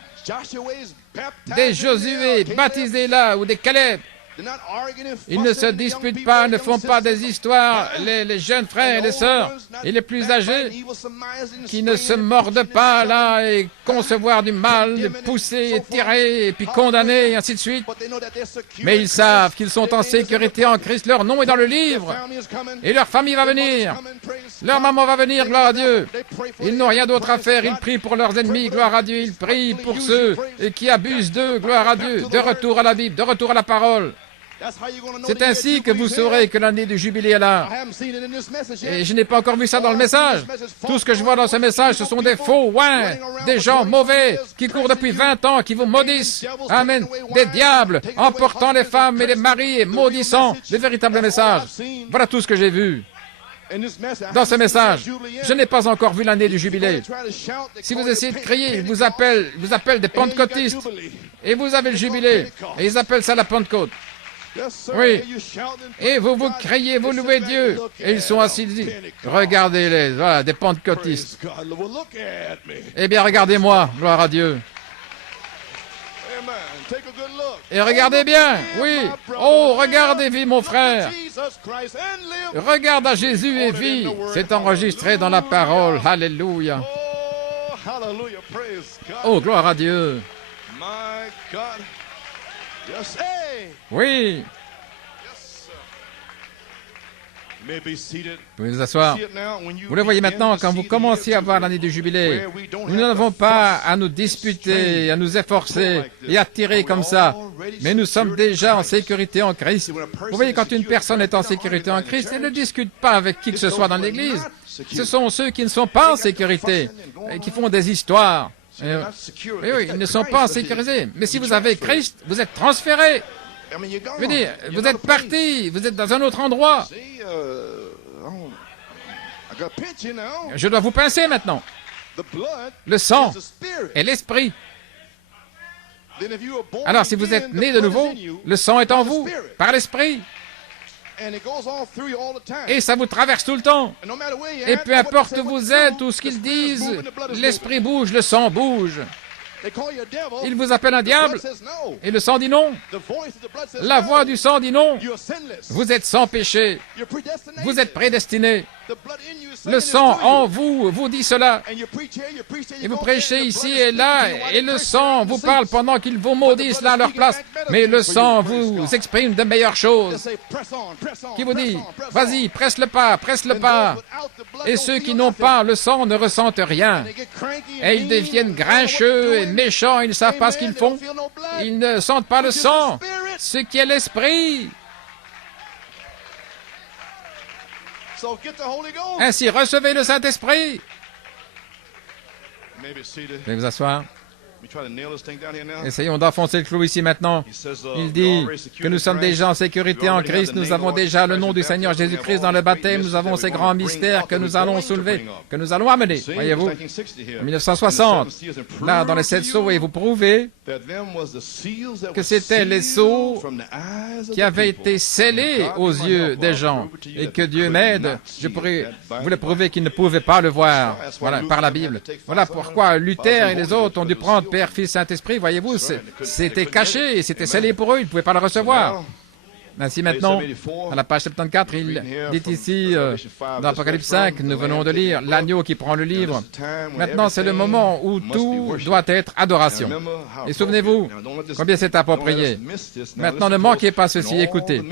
Des Josué baptisés là ou des Caleb. Ils ne se disputent pas, ne font pas des histoires, les jeunes frères et les sœurs, et les plus âgés, qui ne se mordent pas là et concevoir du mal, pousser et tirer, et puis condamner, et ainsi de suite. Mais ils savent qu'ils sont en sécurité en Christ, leur nom est dans le livre, et leur famille va venir, leur maman va venir, gloire à Dieu. Ils n'ont rien d'autre à faire, ils prient pour leurs ennemis, gloire à Dieu, ils prient pour ceux qui abusent d'eux, gloire à Dieu, de retour à la Bible, de retour à la parole. C'est ainsi que vous saurez que l'année du jubilé est là. Et je n'ai pas encore vu ça dans le message. Tout ce que je vois dans ce message, ce sont des faux ouins, des gens mauvais qui courent depuis 20 ans, qui vous maudissent. Amen. Des diables emportant les femmes et les maris et maudissant les véritables messages. Voilà tout ce que j'ai vu. Dans ce message, je n'ai pas encore vu l'année du jubilé. Si vous essayez de crier, ils vous appellent des pentecôtistes. Et vous avez le jubilé. Et ils appellent ça la Pentecôte. Oui. Et vous criez, vous louez Dieu. Et ils sont assis, ils disent, regardez-les, voilà, des pentecôtistes. Eh bien, regardez-moi, gloire à Dieu. Et regardez bien, oui. Oh, regardez, vie, mon frère. Regarde à Jésus et vis. C'est enregistré dans la parole. Alléluia. Oh, gloire à Dieu. Oui. Vous pouvez vous asseoir. Vous le voyez maintenant, quand vous commencez à voir l'année du jubilé, nous n'avons pas à nous disputer, à nous efforcer et à tirer comme ça, mais nous sommes déjà en sécurité en Christ. Vous voyez, quand une personne est en sécurité en Christ, elle ne discute pas avec qui que ce soit dans l'Église. Ce sont ceux qui ne sont pas en sécurité et qui font des histoires. Oui, ils ne sont pas sécurisés. Mais si vous avez Christ, vous êtes transféré. Je veux dire, vous êtes parti, vous êtes dans un autre endroit. Je dois vous pincer maintenant. Le sang et l'esprit. Alors, si vous êtes né de nouveau, le sang est en vous, par l'esprit. Et ça vous traverse tout le temps. Et peu importe où vous êtes ou ce qu'ils disent, l'esprit bouge, le sang bouge. Il vous appelle un diable et le sang dit non. La voix du sang dit non. Vous êtes sans péché. Vous êtes prédestiné. Le sang en vous vous dit cela. Et vous prêchez ici et là, et le sang vous parle pendant qu'ils vous maudissent là à leur place. Mais le sang vous exprime de meilleures choses. Qui vous dit, vas-y, presse le pas, presse le pas. Et ceux qui n'ont pas le sang ne ressentent rien. Et ils deviennent grincheux et méchants, ils ne savent pas ce qu'ils font. Ils ne sentent pas le sang, ce qui est l'esprit. Ainsi, recevez le Saint-Esprit. Vous pouvez vous asseoir. Essayons d'enfoncer le clou ici maintenant. Il dit que nous sommes déjà en sécurité en Christ, nous avons déjà le nom du Seigneur Jésus-Christ dans le baptême, nous avons ces grands mystères que nous allons soulever, que nous allons amener, voyez-vous. En 1960, là dans les 7 sceaux, et vous prouvez que c'était les sceaux qui avaient été scellés aux yeux des gens, et que Dieu m'aide, je pourrais vous le prouver qu'ils ne pouvaient pas le voir, voilà, par la Bible. Voilà pourquoi Luther et les autres ont dû prendre Père, Fils, Saint-Esprit, voyez-vous, c'était caché, c'était scellé pour eux, ils ne pouvaient pas le recevoir. Ainsi maintenant, à la page 74, il dit ici, dans Apocalypse 5, nous venons de lire l'agneau qui prend le livre. Maintenant, c'est le moment où tout doit être adoration. Et souvenez-vous, combien c'est approprié. Maintenant, ne manquez pas ceci, écoutez.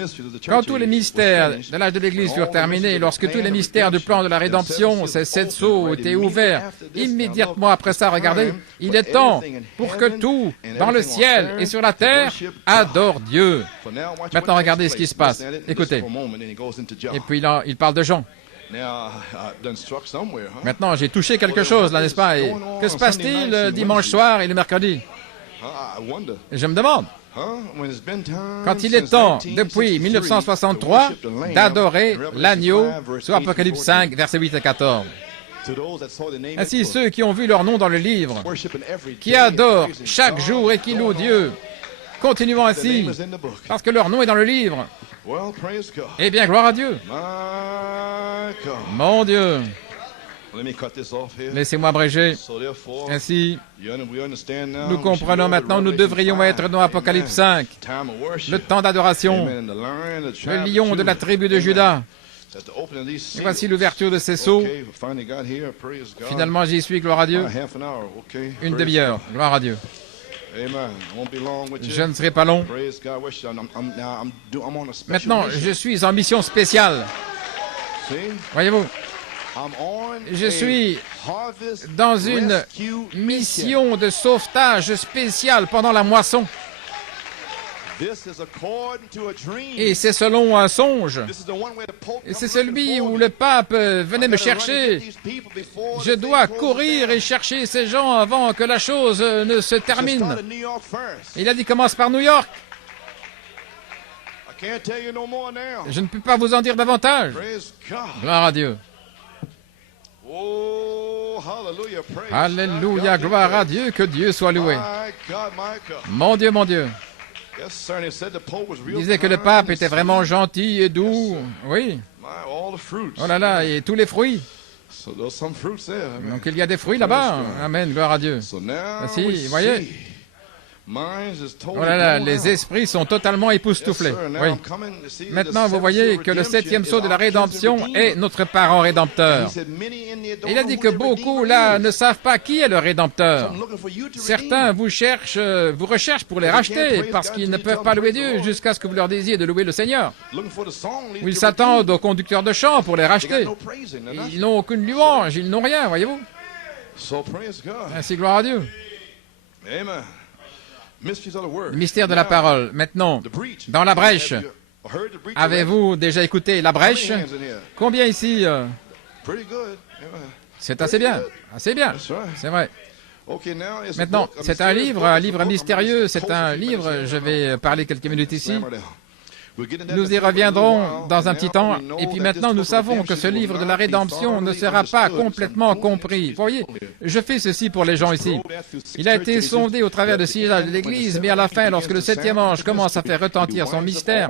Quand tous les mystères de l'âge de l'Église furent terminés, lorsque tous les mystères du plan de la rédemption, ces 7 sceaux étaient ouverts, immédiatement après ça, regardez, il est temps pour que tout, dans le ciel et sur la terre, adore Dieu. Maintenant, regardez ce qui se passe. Écoutez. Et puis là, il parle de Jean. Maintenant, j'ai touché quelque chose, là, n'est-ce pas? Et que se passe-t-il le dimanche soir et le mercredi? Et je me demande. Quand il est temps, depuis 1963, d'adorer l'agneau, sur Apocalypse 5, versets 8 et 14. Ainsi, ceux qui ont vu leur nom dans le livre, qui adorent chaque jour et qui louent Dieu, continuons ainsi, parce que leur nom est dans le livre. Eh bien, gloire à Dieu. Mon Dieu. Laissez-moi abréger. Ainsi, nous comprenons maintenant, nous devrions être dans Apocalypse 5, le temps d'adoration, le lion de la tribu de Juda. Et voici l'ouverture de ces sceaux. Finalement, j'y suis, gloire à Dieu. Une demi-heure, gloire à Dieu. Je ne serai pas long. Maintenant, je suis en mission spéciale. Voyez-vous, je suis dans une mission de sauvetage spéciale pendant la moisson. Et c'est selon un songe. Et c'est celui où le pape venait me chercher. Je dois courir et chercher ces gens avant que la chose ne se termine. Il a dit commence par New York. Je ne peux pas vous en dire davantage. Gloire à Dieu. Alléluia, gloire à Dieu, que Dieu soit loué. Mon Dieu, mon Dieu. Il disait que le pape était vraiment gentil et doux. Oui. Oh là là, et tous les fruits. Donc il y a des fruits là-bas. Amen, gloire à Dieu. Ainsi, vous voyez. Oh là là, les esprits sont totalement époustouflés. Oui. Maintenant, vous voyez que le septième sceau de la rédemption est notre parent rédempteur. Il a dit que beaucoup, là, ne savent pas qui est le rédempteur. Certains vous recherchent pour les racheter parce qu'ils ne peuvent pas louer Dieu jusqu'à ce que vous leur disiez de louer le Seigneur. Ou ils s'attendent aux conducteurs de chant pour les racheter. Ils n'ont aucune louange, ils n'ont rien, voyez-vous. Ainsi, gloire à Dieu. Le mystère de la parole. Maintenant, dans la brèche, avez-vous déjà écouté la brèche? Combien ici? C'est assez bien, c'est vrai. Maintenant, c'est un livre mystérieux, c'est un livre, je vais parler quelques minutes ici. Nous y reviendrons dans un petit temps. Et puis maintenant, nous savons que ce livre de la rédemption ne sera pas complètement compris. Vous voyez, je fais ceci pour les gens ici. Il a été sondé au travers de 6 âges de l'Église, mais à la fin, lorsque le septième ange commence à faire retentir son mystère,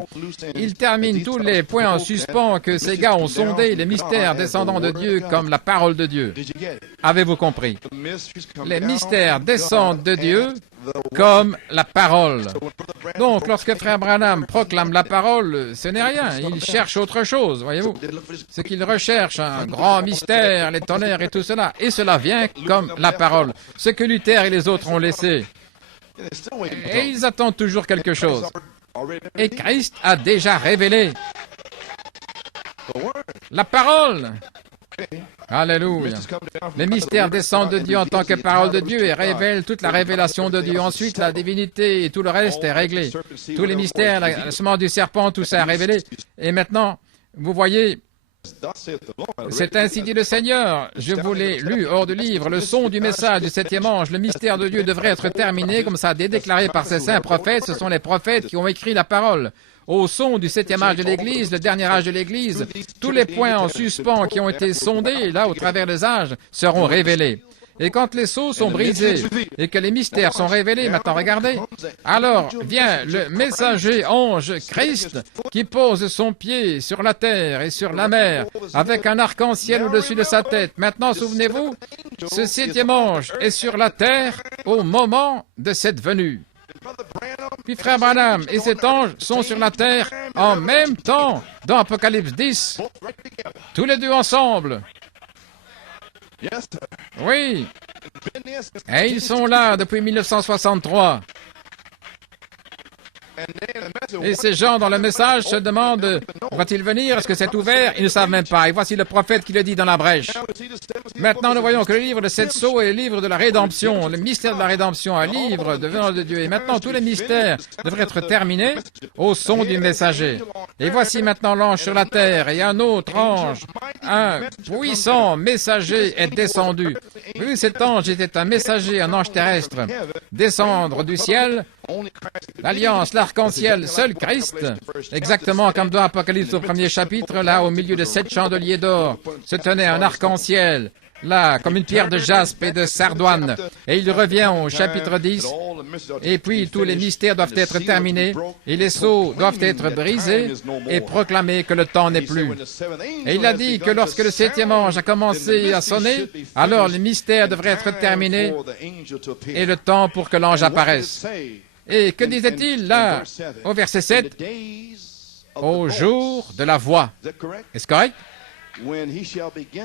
il termine tous les points en suspens que ces gars ont sondés, les mystères descendant de Dieu comme la parole de Dieu. Avez-vous compris? Les mystères descendent de Dieu comme la parole. Donc, lorsque Frère Branham proclame la parole, ce n'est rien. Il cherche autre chose, voyez-vous. Ce qu'il recherche, un grand mystère, les tonnerres et tout cela. Et cela vient comme la parole. Ce que Luther et les autres ont laissé. Et ils attendent toujours quelque chose. Et Christ a déjà révélé la parole. Alléluia. Les mystères descendent de Dieu en tant que parole de Dieu et révèlent toute la révélation de Dieu. Ensuite, la divinité et tout le reste est réglé. Tous les mystères, la semence du serpent, tout ça est révélé. Et maintenant, vous voyez, c'est ainsi dit le Seigneur. Je vous l'ai lu hors du livre. Le son du message du septième ange, le mystère de Dieu devrait être terminé, comme ça a été déclaré par ces saints prophètes. Ce sont les prophètes qui ont écrit la parole. Au son du septième âge de l'Église, le dernier âge de l'Église, tous les points en suspens qui ont été sondés, là, au travers des âges, seront révélés. Et quand les sceaux sont brisés et que les mystères sont révélés, maintenant regardez, alors vient le messager ange Christ qui pose son pied sur la terre et sur la mer avec un arc-en-ciel au-dessus de sa tête. Maintenant, souvenez-vous, ce septième ange est sur la terre au moment de cette venue. Puis Frère Branham et cet ange sont sur la terre en même temps dans Apocalypse 10, tous les deux ensemble. Oui, et ils sont là depuis 1963. Et ces gens dans le message se demandent, va-t-il venir? Est-ce que c'est ouvert? Ils ne savent même pas. Et voici le prophète qui le dit dans la brèche. Maintenant, nous voyons que le livre de sept sceaux est le livre de la rédemption, le mystère de la rédemption, un livre de venant de Dieu. Et maintenant, tous les mystères devraient être terminés au son du messager. Et voici maintenant l'ange sur la terre et un autre ange, un puissant messager est descendu. Oui, cet ange était un messager, un ange terrestre, descendre du ciel L'Alliance, l'arc-en-ciel, seul Christ, exactement comme dans Apocalypse au premier chapitre, là, au milieu de 7 chandeliers d'or, se tenait un arc-en-ciel, là, comme une pierre de jaspe et de sardoine. Et il revient au chapitre 10, et puis tous les mystères doivent être terminés, et les sceaux doivent être brisés, et proclamer que le temps n'est plus. Et il a dit que lorsque le 7e ange a commencé à sonner, alors les mystères devraient être terminés, et le temps pour que l'ange apparaisse. Et que disait-il là, au verset 7? Au jour de la voix. Est-ce correct?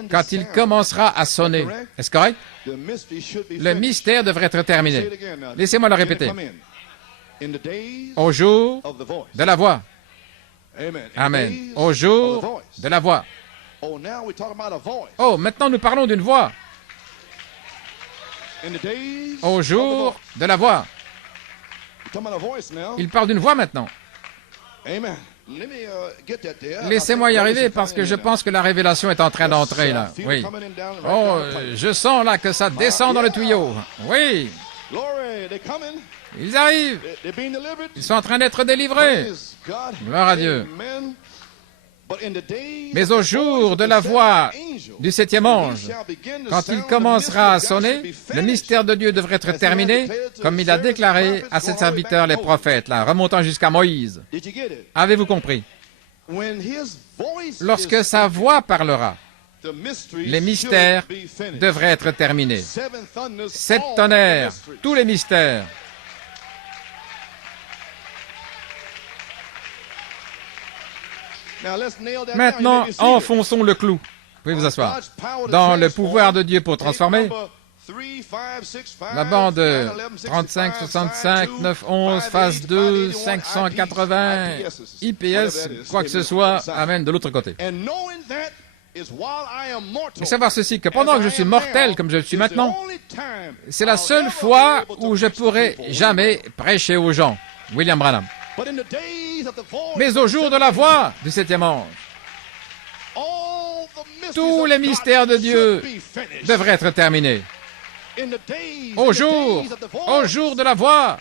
Quand il commencera à sonner. Est-ce correct? Le mystère devrait être terminé. Laissez-moi le répéter. Au jour de la voix. Amen. Au jour de la voix. Oh, maintenant nous parlons d'une voix. Au jour de la voix. Il parle d'une voix maintenant. Laissez-moi y arriver parce que je pense que la révélation est en train d'entrer là. Oui. Oh, je sens là que ça descend dans le tuyau. Oui. Ils arrivent. Ils sont en train d'être délivrés. Gloire à Dieu. Mais au jour de la voix du 7e ange, quand il commencera à sonner, le mystère de Dieu devrait être terminé, comme il a déclaré à ses serviteurs les prophètes, là, remontant jusqu'à Moïse. Avez-vous compris? Lorsque sa voix parlera, les mystères devraient être terminés. 7 tonnerres, tous les mystères. Maintenant, enfonçons le clou. Vous pouvez vous asseoir. Dans le pouvoir de Dieu pour transformer, la bande 35, 65, 9, 11, phase 2, 580, IPS, quoi que ce soit, amène de l'autre côté. Et savoir ceci, que pendant que je suis mortel comme je le suis maintenant, c'est la seule fois où je pourrai jamais prêcher aux gens. William Branham. Mais au jour de la voix du 7e ange, tous les mystères de Dieu devraient être terminés. Au jour de la voix.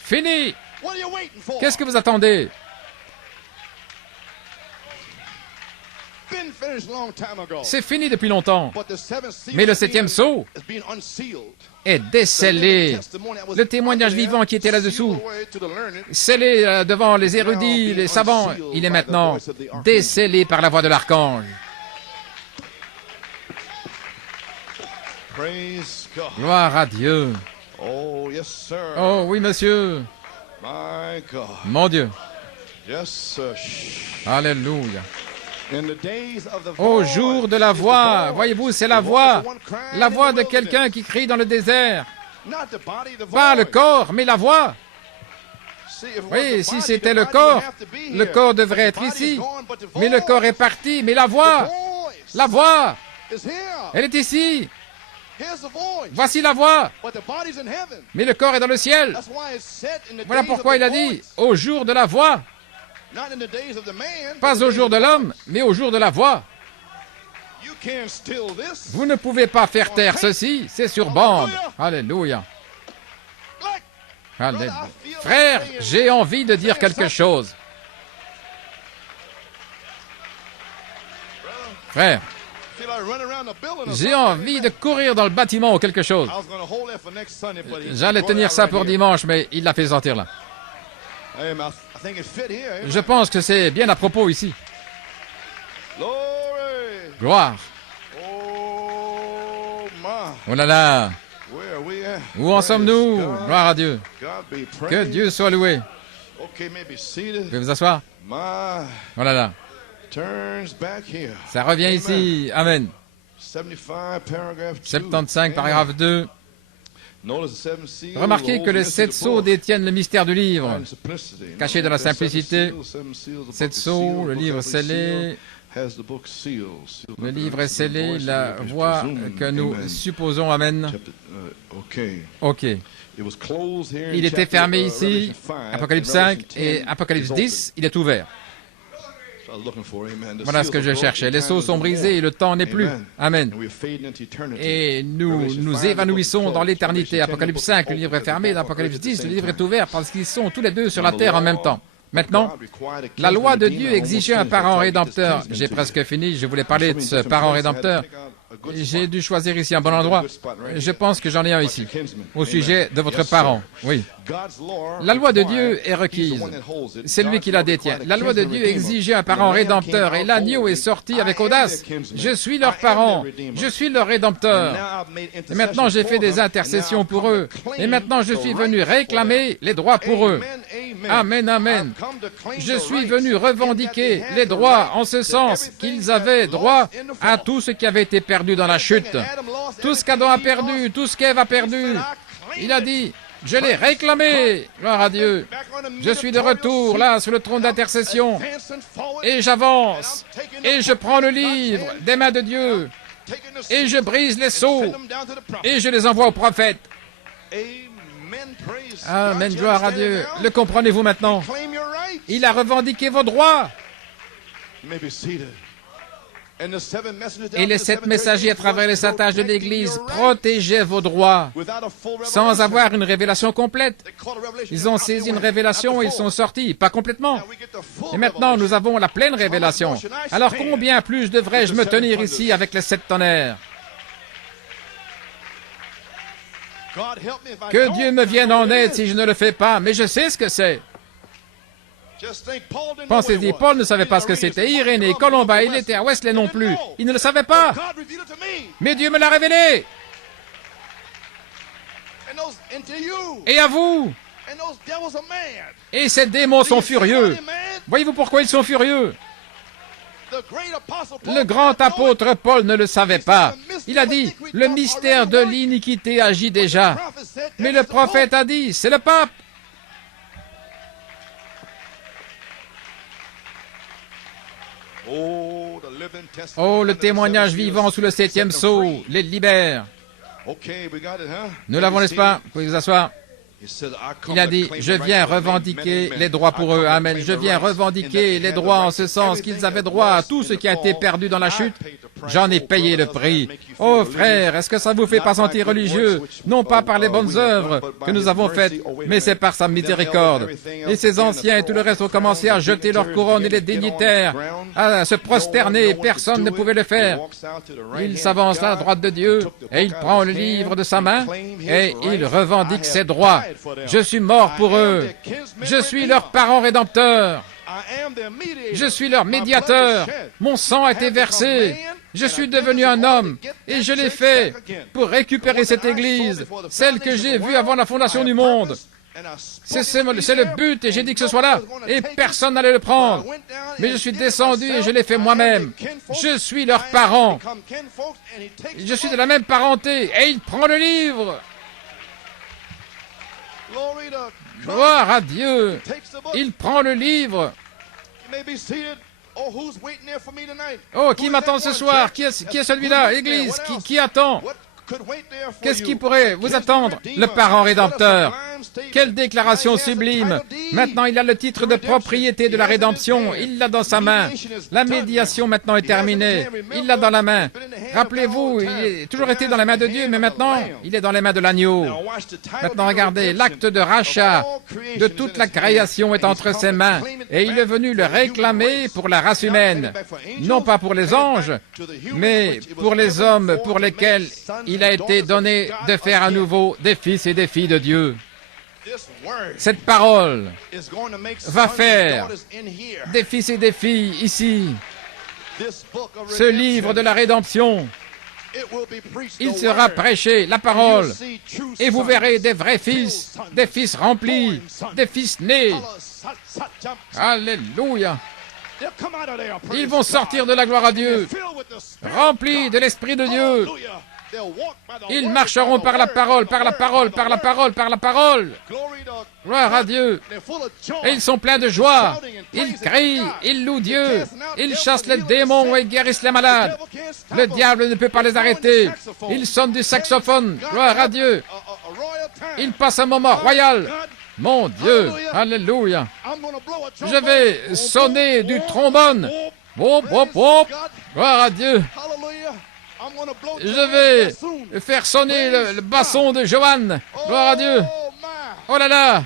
Fini. Qu'est-ce que vous attendez? C'est fini depuis longtemps. Mais le 7e sceau est décellé. Le témoignage vivant qui était là-dessous, scellé devant les érudits, les savants, il est maintenant décellé par la voix de l'archange. Gloire à Dieu. Oh oui, monsieur. Mon Dieu. Alléluia. Au jour de la voix, voyez-vous, c'est la voix de quelqu'un qui crie dans le désert. Pas le corps, mais la voix. Oui, si c'était le corps devrait être ici. Mais le corps est parti, mais la voix, elle est ici. Voici la voix. Mais le corps est dans le ciel. Voilà pourquoi il a dit, au jour de la voix. Pas au jour de l'homme, mais au jour de la voix. Vous ne pouvez pas faire taire ceci, c'est sur bande. Alléluia. Alléluia. Frère, j'ai envie de dire quelque chose. Frère, j'ai envie de courir dans le bâtiment ou quelque chose. J'allais tenir ça pour dimanche, mais il l'a fait sortir là. Je pense que c'est bien à propos ici. Gloire. Oh là là. Où en sommes-nous? Gloire à Dieu. Que Dieu soit loué. Vous pouvez vous asseoir? Oh là là. Ça revient ici. Amen. 75, paragraphe 2. Remarquez que les 7 sceaux détiennent le mystère du livre. Caché dans la simplicité, 7 sceaux, le livre scellé. Le livre est scellé, la voix que nous supposons, amen. Ok. Il était fermé ici, Apocalypse 5, et Apocalypse 10, il est ouvert. Voilà ce que je cherchais. Les sceaux sont brisés et le temps n'est plus. Amen. Et nous évanouissons dans l'éternité. Apocalypse 5, le livre est fermé. Dans Apocalypse 10, le livre est ouvert parce qu'ils sont tous les deux sur la terre en même temps. Maintenant, la loi de Dieu exigeait un parent rédempteur. J'ai presque fini, je voulais parler de ce parent rédempteur. J'ai dû choisir ici un bon endroit. Je pense que j'en ai un ici, au sujet de votre parent. Oui. La loi de Dieu est requise. C'est lui qui la détient. La loi de Dieu exigeait un parent rédempteur et l'agneau est sorti avec audace. Je suis leur parent. Je suis leur rédempteur. Et maintenant, j'ai fait des intercessions pour eux. Et maintenant, je suis venu réclamer les droits pour eux. Amen, amen. Je suis venu revendiquer les droits en ce sens qu'ils avaient droit à tout ce qui avait été perdu dans la chute. Tout ce qu'Adam a perdu, tout ce qu'Ève a perdu. Il a dit, je l'ai réclamé. Gloire à Dieu. Je suis de retour là sur le trône d'intercession. Et j'avance. Et je prends le livre des mains de Dieu. Et je brise les sceaux. Et je les envoie au prophète. Amen, gloire à Dieu. Le comprenez-vous maintenant? Il a revendiqué vos droits. Et les 7 messagers à travers les 7 âges de l'Église protégeaient vos droits sans avoir une révélation complète. Ils ont saisi une révélation et ils sont sortis, pas complètement. Et maintenant, nous avons la pleine révélation. Alors combien plus devrais-je me tenir ici avec les 7 tonnerres? Que Dieu me vienne en aide si je ne le fais pas, mais je sais ce que c'est. Pensez-y, Paul ne savait pas ce que c'était. Irénée, Colomba, il était à Wesley non plus. Il ne le savait pas. Mais Dieu me l'a révélé. Et à vous. Et ces démons sont furieux. Voyez-vous pourquoi ils sont furieux? Le grand apôtre Paul ne le savait pas. Il a dit, le mystère de l'iniquité agit déjà. Mais le prophète a dit, c'est le pape. Oh, le témoignage vivant sous le 7e sceau les libère. Nous l'avons, n'est-ce pas? Vous pouvez vous asseoir. Il a dit, je viens revendiquer les droits pour eux. Amen. Je viens revendiquer les droits en ce sens qu'ils avaient droit à tout ce qui a été perdu dans la chute. J'en ai payé le prix. Oh frère, est-ce que ça vous fait pas sentir religieux? Non pas par les bonnes œuvres que nous avons faites, mais c'est par sa miséricorde. Et ces anciens et tout le reste ont commencé à jeter leurs couronnes et les dignitaires, à se prosterner. Personne ne pouvait le faire. Il s'avance à la droite de Dieu et il prend le livre de sa main et il revendique ses droits. Je suis mort pour eux. Je suis leur parent rédempteur. Je suis leur médiateur. Mon sang a été versé. Je suis devenu un homme et je l'ai fait pour récupérer cette église, celle que j'ai vue avant la fondation du monde. C'est le but et j'ai dit que ce soit là et personne n'allait le prendre. Mais je suis descendu et je l'ai fait moi-même. Je suis leur parent. Je suis de la même parenté et il prend le livre. Gloire à Dieu. Il prend le livre. Oh, qui m'attend ce soir? Qui est celui-là? Église, qui attend? Qu'est-ce qui pourrait vous attendre? Le parent rédempteur. Quelle déclaration sublime! Maintenant, il a le titre de propriété de la rédemption. Il l'a dans sa main. La médiation maintenant est terminée. Il l'a dans la main. Rappelez-vous, il a toujours été dans les mains de Dieu, mais maintenant, il est dans les mains de l'agneau. Maintenant, regardez, l'acte de rachat de toute la création est entre ses mains. Et il est venu le réclamer pour la race humaine. Non pas pour les anges, mais pour les hommes pour lesquels il a été donné de faire à nouveau des fils et des filles de Dieu. Cette parole va faire des fils et des filles ici. Ce livre de la rédemption, il sera prêché, la parole, et vous verrez des vrais fils, des fils remplis, des fils nés. Alléluia. Ils vont sortir de la gloire à Dieu, remplis de l'Esprit de Dieu. Ils marcheront par la parole, par la parole, par la parole, par la parole. Gloire à Dieu. Et ils sont pleins de joie. Ils crient, ils louent Dieu. Ils chassent les démons et guérissent les malades. Le diable ne peut pas les arrêter. Ils sonnent du saxophone. Gloire à Dieu. Ils passent un moment royal. Mon Dieu, alléluia. Je vais sonner du trombone. Whoop, whoop, whoop. Gloire à Dieu. Je vais faire sonner le basson de Joanne. Gloire à Dieu. Oh là là.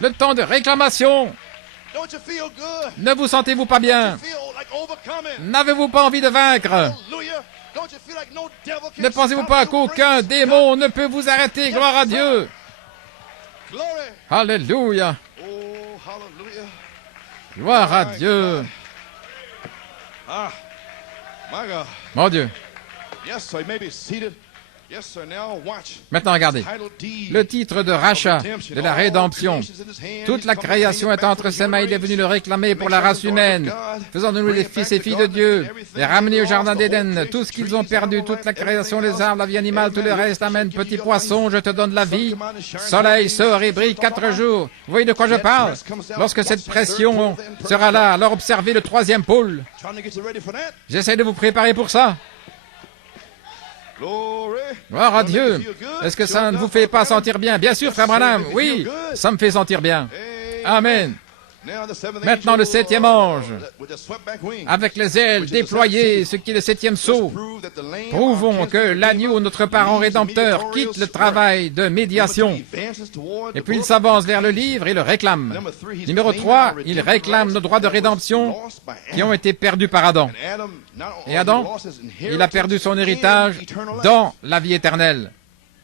Le temps de réclamation. Ne vous sentez-vous pas bien? N'avez-vous pas envie de vaincre? Ne pensez-vous pas qu'aucun démon ne peut vous arrêter? Gloire à Dieu. Alléluia. Gloire à Dieu. Mon Dieu. Maintenant, regardez. Le titre de rachat, de la rédemption. Toute la création est entre ses mains. Il est venu le réclamer pour la race humaine. Faisant de nous les fils et filles de Dieu. Les ramener au jardin d'Éden. Tout ce qu'ils ont perdu, toute la création, les arbres, la vie animale, tout le reste. Amen. Petit poisson, je te donne la vie. Soleil sort et brille 4 jours. Vous voyez de quoi je parle? Lorsque cette pression sera là, alors observez le 3e pôle. J'essaie de vous préparer pour ça. Gloire à Dieu. Est-ce que ça ne vous fait pas sentir bien? Bien sûr, frère Branham, oui, ça me fait sentir bien. Amen. Maintenant, le 7e ange, avec les ailes déployées, ce qui est le 7e sceau, prouvons que l'agneau, notre parent rédempteur, quitte le travail de médiation. Et puis il s'avance vers le livre et le réclame. Numéro 3, il réclame nos droits de rédemption qui ont été perdus par Adam. Et Adam, il a perdu son héritage dans la vie éternelle.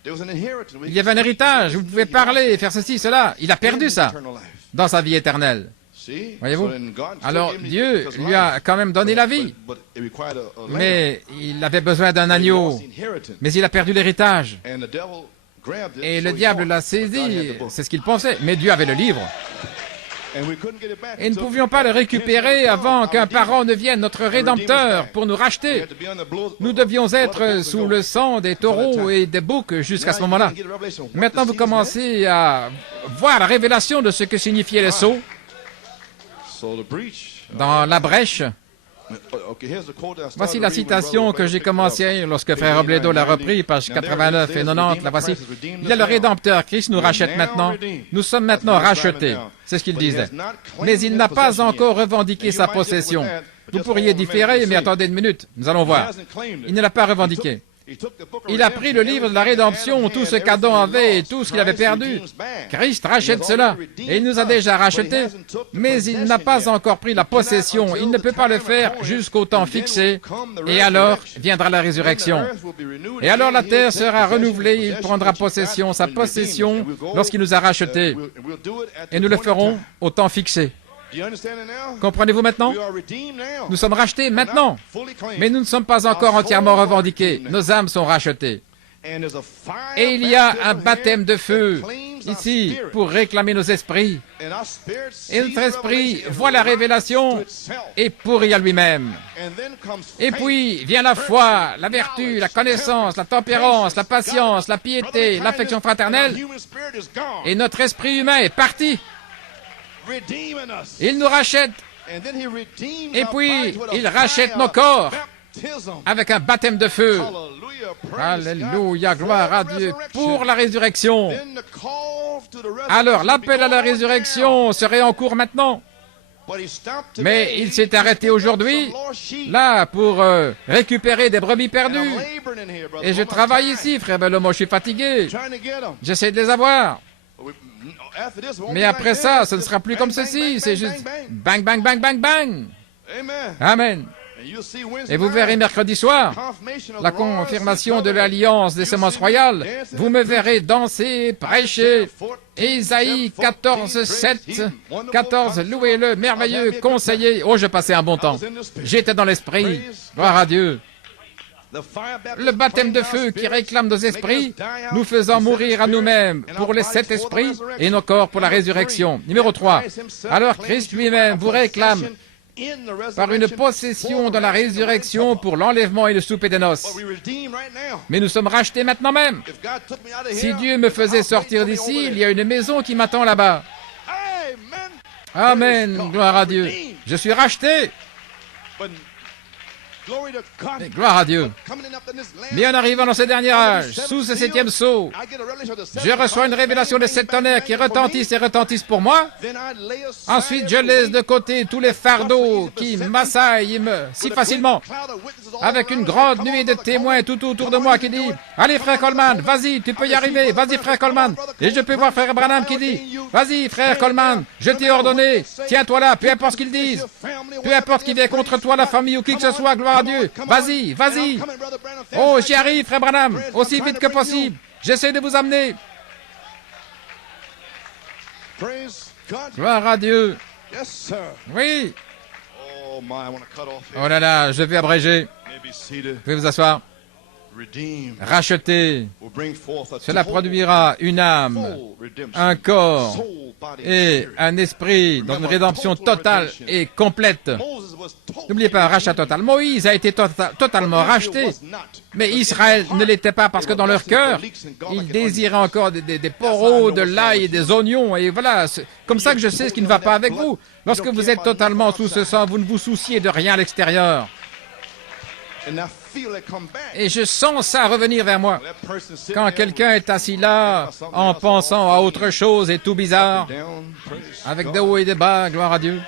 Il y avait un héritage, vous pouvez parler, faire ceci, cela. Il a perdu ça dans sa vie éternelle. Voyez-vous? Alors Dieu lui a quand même donné la vie. Mais il avait besoin d'un agneau. Mais il a perdu l'héritage. Et le diable l'a saisi, c'est ce qu'il pensait. Mais Dieu avait le livre. Et nous ne pouvions pas le récupérer avant qu'un parent ne vienne, notre Rédempteur, pour nous racheter. Nous devions être sous le sang des taureaux et des boucs jusqu'à ce moment-là. Maintenant, vous commencez à voir la révélation de ce que signifiait le sceau. Dans la brèche. Voici la citation que j'ai commencée lorsque Frère Robledo l'a repris, page 89 et 90. La voici. Il y a le Rédempteur, Christ nous rachète maintenant. Nous sommes maintenant rachetés. C'est ce qu'il disait. Mais il n'a pas encore revendiqué sa possession. Vous pourriez différer, mais attendez une minute. Nous allons voir. Il ne l'a pas revendiqué. Il a pris le livre de la rédemption, tout ce qu'Adam avait et tout ce qu'il avait perdu. Christ rachète cela. Et il nous a déjà rachetés. Mais il n'a pas encore pris la possession. Il ne peut pas le faire jusqu'au temps fixé. Et alors viendra la résurrection. Et alors la terre sera renouvelée. Il prendra possession, sa possession, lorsqu'il nous a rachetés. Et nous le ferons au temps fixé. Comprenez-vous maintenant? Nous sommes rachetés maintenant, mais nous ne sommes pas encore entièrement revendiqués. Nos âmes sont rachetées. Et il y a un baptême de feu ici pour réclamer nos esprits. Et notre esprit voit la révélation et pourrit à lui-même. Et puis vient la foi, la vertu, la connaissance, la tempérance, la patience, la piété, l'affection fraternelle. Et notre esprit humain est parti. Il nous rachète. Et puis, il rachète nos corps avec un baptême de feu. Alléluia, gloire à Dieu pour la résurrection. Alors, l'appel à la résurrection serait en cours maintenant. Mais il s'est arrêté aujourd'hui, là, pour récupérer des brebis perdues. Et je travaille ici, frère Bellomo, je suis fatigué. J'essaie de les avoir. Mais après ça, ce ne sera plus comme ceci. C'est juste bang, bang, bang, bang, bang. Amen. Et vous verrez mercredi soir la confirmation de l'alliance des semences royales. Vous me verrez danser, prêcher. Ésaïe 14, 7, 14, louez-le, merveilleux conseiller. Oh, je passais un bon temps. J'étais dans l'esprit. Gloire à Dieu. Le baptême de feu qui réclame nos esprits, nous faisant mourir à nous-mêmes pour les 7 esprits et nos corps pour la résurrection. Numéro 3. Alors Christ lui-même vous réclame par une possession dans la résurrection pour l'enlèvement et le souper des noces. Mais nous sommes rachetés maintenant même. Si Dieu me faisait sortir d'ici, il y a une maison qui m'attend là-bas. Amen. Gloire à Dieu. Je suis racheté. Et gloire à Dieu. Mais en arrivant dans ce dernier âge, sous ce 7e sceau, je reçois une révélation de 7 tonnerres qui retentissent et retentissent pour moi. Ensuite, je laisse de côté tous les fardeaux qui m'assaillent si facilement, avec une grande nuée de témoins tout autour de moi qui dit « Allez, frère Coleman, vas-y, tu peux y arriver, vas-y, frère Coleman. » Et je peux voir frère Branham qui dit « Vas-y, frère Coleman, je t'ai ordonné, tiens-toi là, peu importe ce qu'ils disent, peu importe qui vient contre toi, la famille ou qui que ce soit, gloire à Dieu, vas-y, vas-y. Oh, j'y arrive, frère Branham, aussi vite que possible, j'essaie de vous amener. » Gloire à Dieu. Oui. Oh là là, je vais abréger. Vous pouvez vous asseoir. Racheter. Cela produira une âme, un corps et un esprit dans une rédemption totale et complète. N'oubliez pas, rachat total. Moïse a été totalement racheté, mais Israël ne l'était pas parce que dans leur cœur, ils désiraient encore des poros, de l'ail et des oignons. Et voilà, c'est comme ça que je sais ce qui ne va pas avec vous. Lorsque vous êtes totalement sous ce sang, vous ne vous souciez de rien à l'extérieur. Et je sens ça revenir vers moi. Quand quelqu'un est assis là, en pensant à autre chose et tout bizarre, avec des hauts et des bas, gloire à Dieu.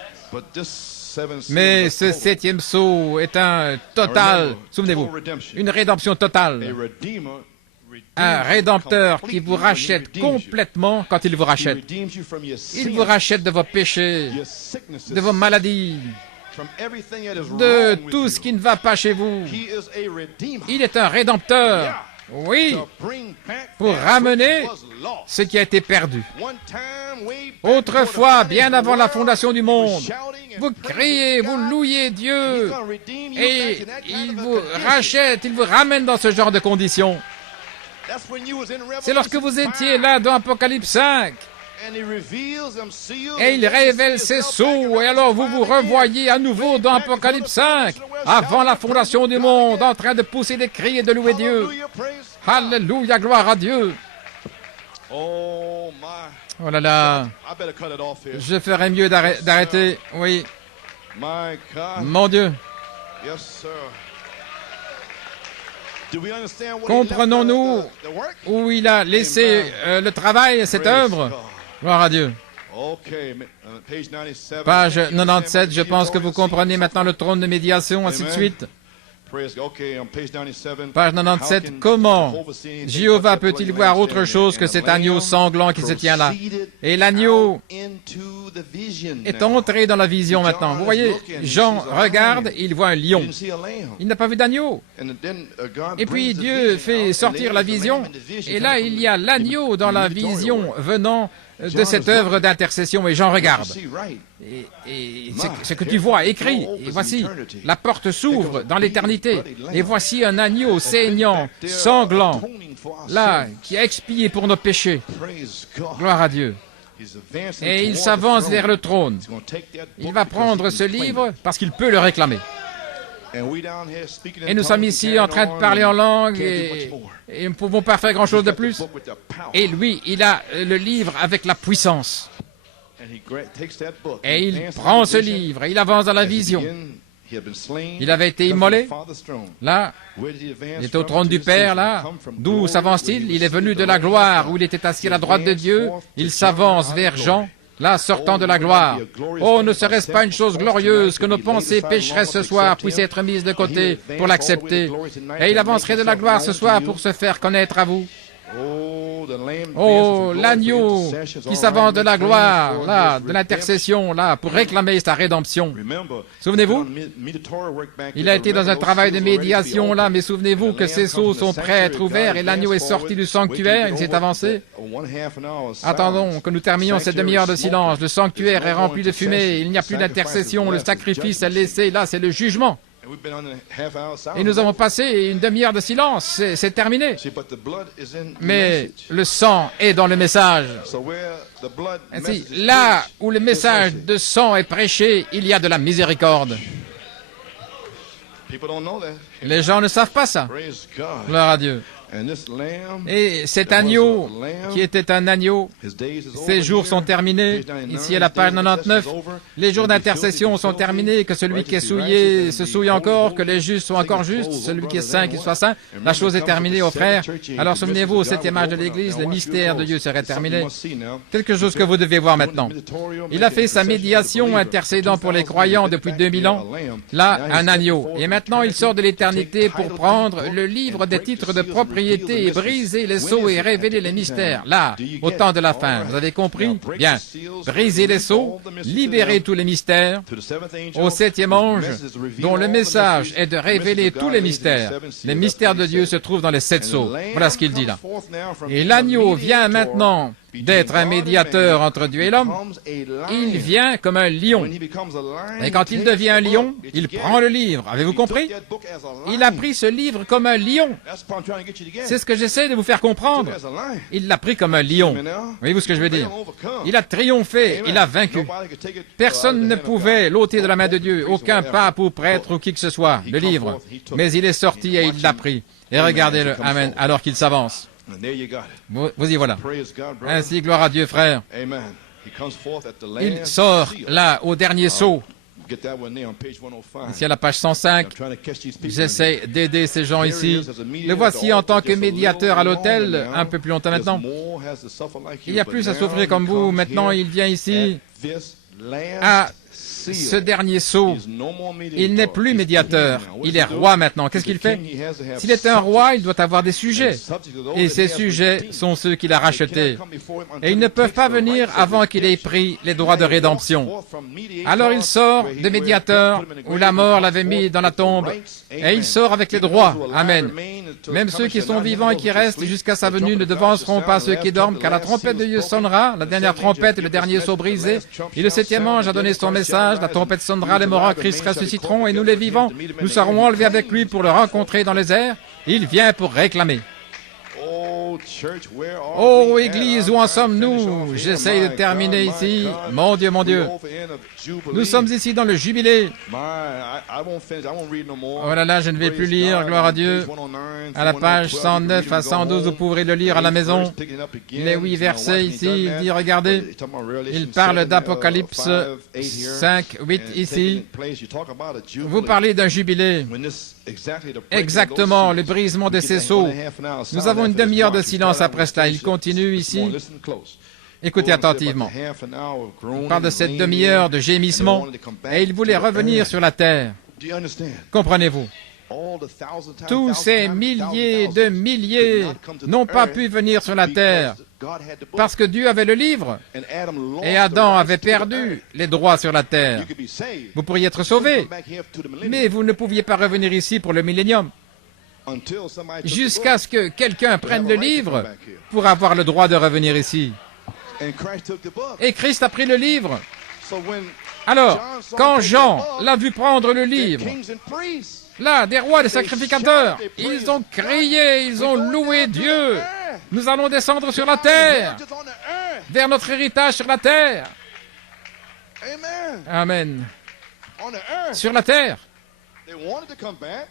Mais ce 7e sceau est un total, souvenez-vous, une rédemption totale. Un rédempteur qui vous rachète complètement quand il vous rachète. Il vous rachète de vos péchés, de vos maladies, de tout ce qui ne va pas chez vous. Il est un rédempteur, oui, pour ramener ce qui a été perdu. Autrefois, bien avant la fondation du monde, vous criez, vous louiez Dieu, et il vous rachète, il vous ramène dans ce genre de conditions. C'est lorsque vous étiez là dans Apocalypse 5, et il révèle ses sceaux, et alors vous vous revoyez à nouveau dans Apocalypse 5, avant la fondation du monde, en train de pousser des cris et de louer Dieu. Alléluia, gloire à Dieu. Oh là là, je ferais mieux d'arrêter, oui. Mon Dieu. Comprenons-nous où il a laissé le travail, cette œuvre? Gloire à Dieu. Page 97, je pense que vous comprenez maintenant le trône de médiation, ainsi de suite. Page 97, comment Jéhovah peut-il voir autre chose que cet agneau sanglant qui se tient là? Et l'agneau est entré dans la vision maintenant. Vous voyez, Jean regarde, il voit un lion. Il n'a pas vu d'agneau. Et puis Dieu fait sortir la vision, et là il y a l'agneau dans la vision venant de cette œuvre d'intercession, et Jean regarde. Et ce que tu vois écrit, et voici, la porte s'ouvre dans l'éternité, et voici un agneau saignant, sanglant, là, qui a expié pour nos péchés. Gloire à Dieu. Et il s'avance vers le trône. Il va prendre ce livre parce qu'il peut le réclamer. Et nous sommes ici en train de parler en langue et nous ne pouvons pas faire grand-chose de plus. Et lui, il a le livre avec la puissance. Et il prend ce livre et il avance dans la vision. Il avait été immolé. Là, il est au trône du Père, là. D'où s'avance-t-il? Il est venu de la gloire où il était assis à la droite de Dieu. Il s'avance vers Jean. Là, sortant de la gloire. Oh, ne serait-ce pas une chose glorieuse que nos pensées pécheresses ce soir puissent être mises de côté pour l'accepter. Et il avancerait de la gloire ce soir pour se faire connaître à vous. Oh, l'agneau qui s'avance de la gloire, là, de l'intercession, là, pour réclamer sa rédemption. Souvenez-vous, il a été dans un travail de médiation, là, mais souvenez-vous que ses sceaux sont prêts à être ouverts et l'agneau est sorti du sanctuaire, il s'est avancé. Attendons que nous terminions cette demi-heure de silence. Le sanctuaire est rempli de fumée, il n'y a plus d'intercession, le sacrifice est laissé, là, c'est le jugement. Et nous avons passé une demi-heure de silence, c'est terminé. Mais le sang est dans le message. Ainsi, là où le message de sang est prêché, il y a de la miséricorde. Les gens ne savent pas ça. Gloire à Dieu. Et cet agneau, qui était un agneau, ses jours sont terminés. Ici à la page 99, les jours d'intercession sont terminés, que celui qui est souillé se souille encore, que les justes sont encore justes, celui qui est saint qu'il soit saint. La chose est terminée, aux frères. Alors souvenez-vous, au 7e âge de l'Église, le mystère de Dieu serait terminé. Quelque chose que vous devez voir maintenant. Il a fait sa médiation intercédant pour les croyants depuis 2000 ans. Là, un agneau. Et maintenant, il sort de l'éternité pour prendre le livre des titres de propriété et briser les sceaux et révéler les mystères. Là, au temps de la fin. Vous avez compris? Bien. Briser les sceaux, libérer tous les mystères au 7e ange, dont le message est de révéler tous les mystères. Les mystères de Dieu se trouvent dans les 7 sceaux. Voilà ce qu'il dit là. Et l'agneau vient maintenant d'être un médiateur entre Dieu et l'homme. Il vient comme un lion. Et quand il devient un lion, il prend le livre. Avez-vous compris? Il a pris ce livre comme un lion. C'est ce que j'essaie de vous faire comprendre. Il l'a pris comme un lion. Voyez-vous ce que je veux dire? Il a triomphé, il a vaincu. Personne ne pouvait l'ôter de la main de Dieu, aucun pape ou prêtre ou qui que ce soit, le livre. Mais il est sorti et il l'a pris. Et regardez-le, amen, alors qu'il s'avance. Vous y voilà. Ainsi, gloire à Dieu, frère. Il sort là, au dernier saut. Ici à la page 105, j'essaie d'aider ces gens ici. Le voici en tant que médiateur à l'autel, un peu plus longtemps maintenant. Il y a plus à souffrir comme vous. Maintenant, il vient ici à ce dernier sceau. Il n'est plus médiateur, il est roi maintenant. Qu'est-ce qu'il fait? S'il est un roi, il doit avoir des sujets. Et ces sujets sont ceux qu'il a rachetés. Et ils ne peuvent pas venir avant qu'il ait pris les droits de rédemption. Alors il sort de médiateur, où la mort l'avait mis dans la tombe, et il sort avec les droits. Amen. Même ceux qui sont vivants et qui restent jusqu'à sa venue ne devanceront pas ceux qui dorment, car la trompette de Dieu sonnera, la dernière trompette et le dernier sceau brisé. Et le 7e ange a donné son message, la trompette sonnera, les morts en Christ ressusciteront, et nous les vivants, nous serons enlevés avec lui pour le rencontrer dans les airs. Il vient pour réclamer. Oh, Église, où en sommes-nous? J'essaye de terminer ici. Mon Dieu, mon Dieu. Nous sommes ici dans le jubilé. Oh là là, je ne vais plus lire, gloire à Dieu. À la page 109 à 112, vous pourrez le lire à la maison. Les 8 versets ici, il dit, regardez, il parle d'Apocalypse 5, 8 ici. Vous parlez d'un jubilé. Exactement, le brisement de ces sceaux. Nous avons une demi-heure de silence après cela. Il continue ici. Écoutez attentivement. On parle de cette demi-heure de gémissement et il voulait revenir sur la terre. Comprenez-vous? Tous ces milliers de milliers n'ont pas pu venir sur la terre parce que Dieu avait le livre et Adam avait perdu les droits sur la terre. Vous pourriez être sauvés, mais vous ne pouviez pas revenir ici pour le millénium jusqu'à ce que quelqu'un prenne le livre pour avoir le droit de revenir ici. Et Christ a pris le livre. Alors, quand Jean l'a vu prendre le livre, là, des rois, des sacrificateurs, ils ont crié, ils ont loué Dieu. Nous allons descendre sur la terre, vers notre héritage sur la terre. Amen. Sur la terre.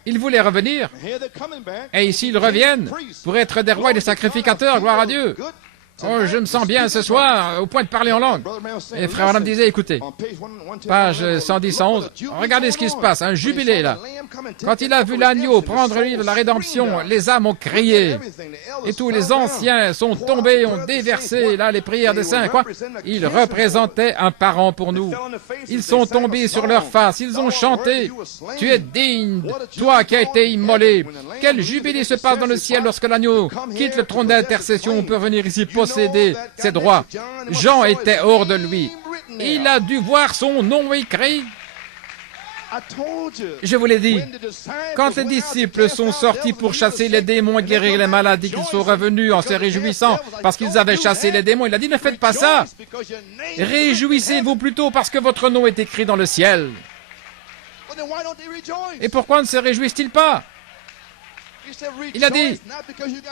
Ils voulaient revenir. Et ici, ils reviennent pour être des rois et des sacrificateurs, gloire à Dieu. Oh, je me sens bien ce soir, au point de parler en langue. Et frère Branham disait, écoutez, page 110-111, regardez ce qui se passe, un jubilé là. Quand il a vu l'agneau prendre le livre de la rédemption, les âmes ont crié. Et tous les anciens sont tombés, ont déversé là les prières des saints, quoi. Ils représentaient un parent pour nous. Ils sont tombés sur leur face, ils ont chanté. Tu es digne, toi qui as été immolé. Quel jubilé se passe dans le ciel lorsque l'agneau quitte le trône d'intercession pour venir ici posséder ses droits. Jean était hors de lui. Il a dû voir son nom écrit. Je vous l'ai dit, quand les disciples sont sortis pour chasser les démons et guérir les maladies, qu'ils sont revenus en se réjouissant parce qu'ils avaient chassé les démons, il a dit, ne faites pas ça. Réjouissez-vous plutôt parce que votre nom est écrit dans le ciel. Et pourquoi ne se réjouissent-ils pas? Il a dit,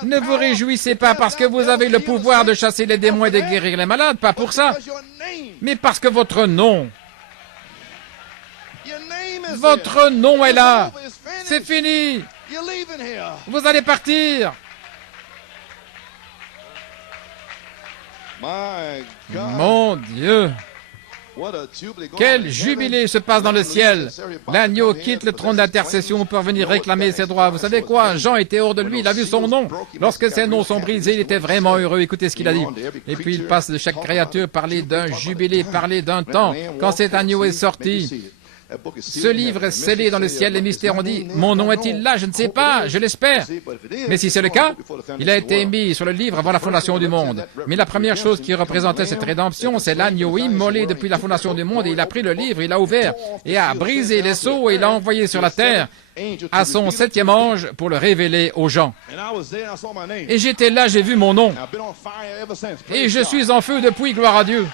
ne vous réjouissez pas parce que vous avez le pouvoir de chasser les démons et de guérir les malades, pas pour ça, mais parce que votre nom est là. C'est fini. Vous allez partir. My God. Mon Dieu! What a jubilee going on Quel in jubilé heaven. se passe dans le ciel! L'agneau quitte le trône d'intercession pour venir réclamer ses droits. Vous savez quoi? Jean était hors de lui, il a vu son nom. Lorsque ses noms sont brisés, il était vraiment heureux. Écoutez ce qu'il a dit. Et puis il passe de chaque créature, parler d'un jubilé, parler d'un temps. Quand cet agneau est sorti, ce livre est scellé dans le ciel, les mystères ont dit, mon nom est-il là? Je ne sais pas, je l'espère. Mais si c'est le cas, il a été mis sur le livre avant la fondation du monde. Mais la première chose qui représentait cette rédemption, c'est l'agneau immolé depuis la fondation du monde. Et il a pris le livre, il l'a ouvert et a brisé les sceaux et l'a envoyé sur la terre à son 7e ange pour le révéler aux gens. Et j'étais là, j'ai vu mon nom. Et je suis en feu depuis, gloire à Dieu.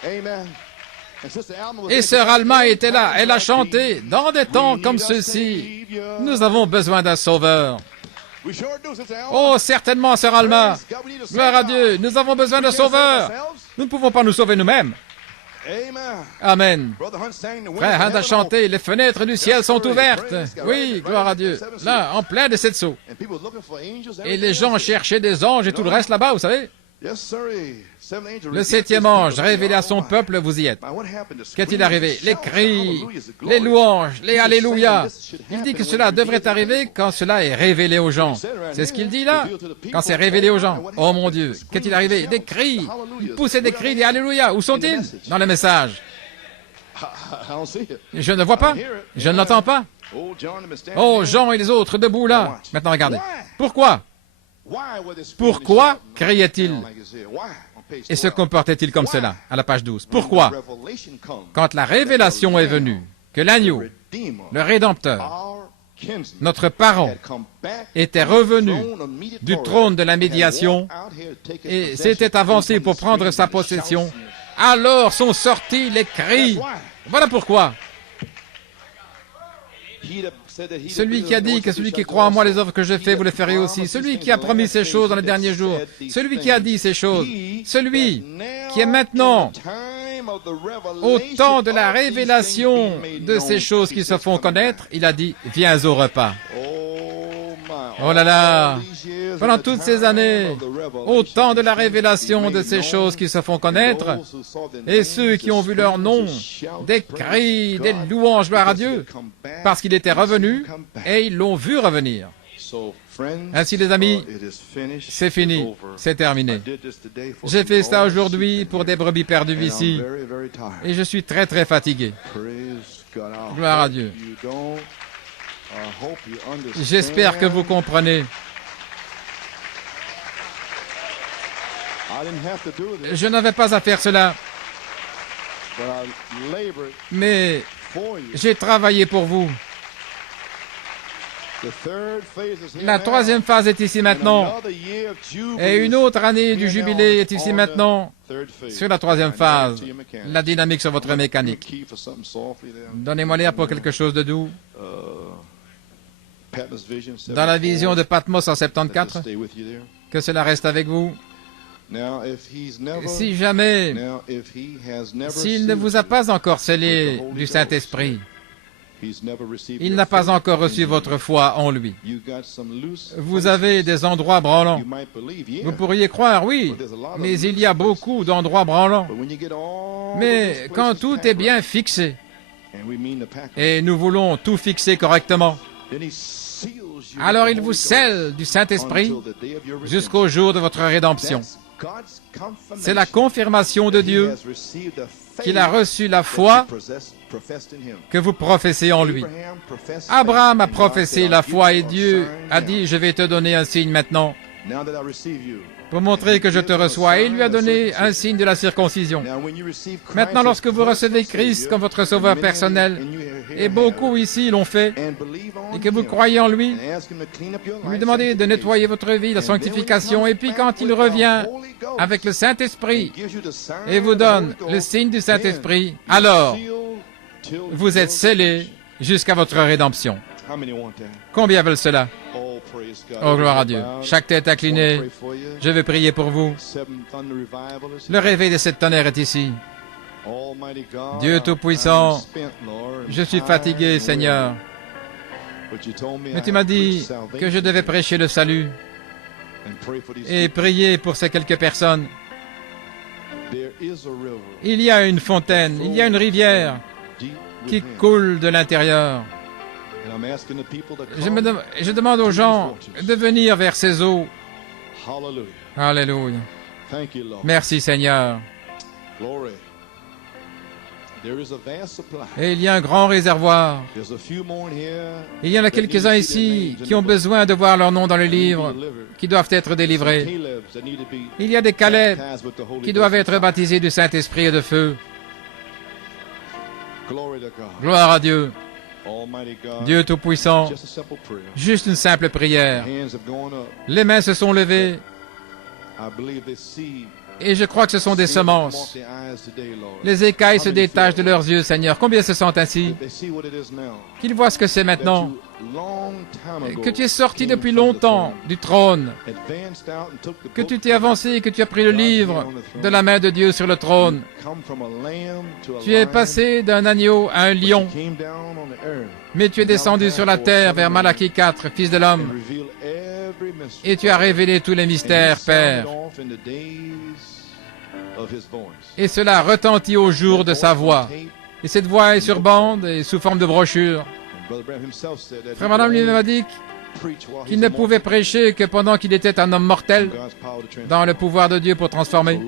Et sœur Alma était là, elle a chanté, dans des temps comme ceux-ci, nous avons besoin d'un sauveur. Oh, certainement, sœur Alma, gloire à Dieu, nous avons besoin d'un sauveur. Nous ne pouvons pas nous sauver nous-mêmes. Amen. Frère Hunt a chanté, les fenêtres du ciel sont ouvertes. Oui, gloire à Dieu. Là, en plein de cette eau. Et les gens cherchaient des anges et tout le reste là-bas, vous savez. Le 7e ange révélé à son peuple, vous y êtes. Qu'est-il arrivé? Les cris, les louanges, les alléluia. Il dit que cela devrait arriver quand cela est révélé aux gens. C'est ce qu'il dit là, quand c'est révélé aux gens. Oh mon Dieu, qu'est-il arrivé? Des cris, il poussait des cris, des alléluia. Où sont-ils? Dans le message. Je ne vois pas, je ne l'entends pas. Oh, Jean et les autres debout là. Maintenant regardez. Pourquoi? Pourquoi criait-il et se comportait-il comme cela à la page 12? Pourquoi? Quand la révélation est venue, que l'agneau, le Rédempteur, notre parent, était revenu du trône de la médiation et s'était avancé pour prendre sa possession, alors sont sortis les cris. Voilà pourquoi. Celui qui a dit que celui qui croit en moi, les œuvres que je fais, vous les ferez aussi. Celui qui a promis ces choses dans les derniers jours. Celui qui a dit ces choses. Celui qui est maintenant au temps de la révélation de ces choses qui se font connaître, il a dit, viens au repas. Oh là là! Pendant toutes ces années, au temps de la révélation de ces choses qui se font connaître, et ceux qui ont vu leur nom, des cris, des louanges, gloire à Dieu, parce qu'il était revenu, et ils l'ont vu revenir. Ainsi, les amis, c'est fini, c'est terminé. J'ai fait ça aujourd'hui pour des brebis perdues ici, et je suis très très fatigué. Gloire à Dieu. J'espère que vous comprenez. Je n'avais pas à faire cela, mais j'ai travaillé pour vous. La 3e phase est ici maintenant, et une autre année du jubilé est ici maintenant, sur la 3e phase, la dynamique sur votre mécanique. Donnez-moi l'air pour quelque chose de doux. Dans la vision de Patmos en 74, que cela reste avec vous. Si jamais, s'il ne vous a pas encore scellé du Saint-Esprit, il n'a pas encore reçu votre foi en lui. Vous avez des endroits branlants. Vous pourriez croire, oui, mais il y a beaucoup d'endroits branlants. Mais quand tout est bien fixé, et nous voulons tout fixer correctement, alors il vous scelle du Saint-Esprit jusqu'au jour de votre rédemption. C'est la confirmation de Dieu qu'il a reçu la foi que vous professez en lui. Abraham a professé la foi et Dieu a dit, je vais te donner un signe maintenant pour montrer que je te reçois. Et il lui a donné un signe de la circoncision. Maintenant, lorsque vous recevez Christ comme votre sauveur personnel, et beaucoup ici l'ont fait, et que vous croyez en lui, vous lui demandez de nettoyer votre vie, la sanctification, et puis quand il revient avec le Saint-Esprit et vous donne le signe du Saint-Esprit, alors vous êtes scellés jusqu'à votre rédemption. Combien veulent cela? Oh, gloire à Dieu. Chaque tête inclinée, je vais prier pour vous. Le réveil de cette tonnerre est ici. Dieu Tout-Puissant, je suis fatigué, Seigneur. Mais tu m'as dit que je devais prêcher le salut et prier pour ces quelques personnes. Il y a une fontaine, il y a une rivière qui coule de l'intérieur. Je demande aux gens de venir vers ces eaux. Alléluia. Merci Seigneur. Et il y a un grand réservoir. Il y en a quelques-uns ici qui ont besoin de voir leur nom dans le livre, qui doivent être délivrés. Il y a des Caleb qui doivent être baptisés du Saint-Esprit et de feu. Gloire à Dieu. Dieu Tout-Puissant. Juste une simple prière. Les mains se sont levées. Et je crois que ce sont des semences. Les écailles se détachent de leurs yeux, Seigneur. Combien se sentent ainsi? Qu'ils voient ce que c'est maintenant. Que tu es sorti depuis longtemps du trône. Que tu t'es avancé et que tu as pris le livre de la main de Dieu sur le trône. Tu es passé d'un agneau à un lion. Mais tu es descendu sur la terre vers Malachie 4, Fils de l'homme. Et tu as révélé tous les mystères, Père. Et cela retentit au jour de sa voix. Et cette voix est sur bande et sous forme de brochure. Frère Branham lui-même a dit qu'il ne pouvait prêcher que pendant qu'il était un homme mortel dans le pouvoir de Dieu pour transformer.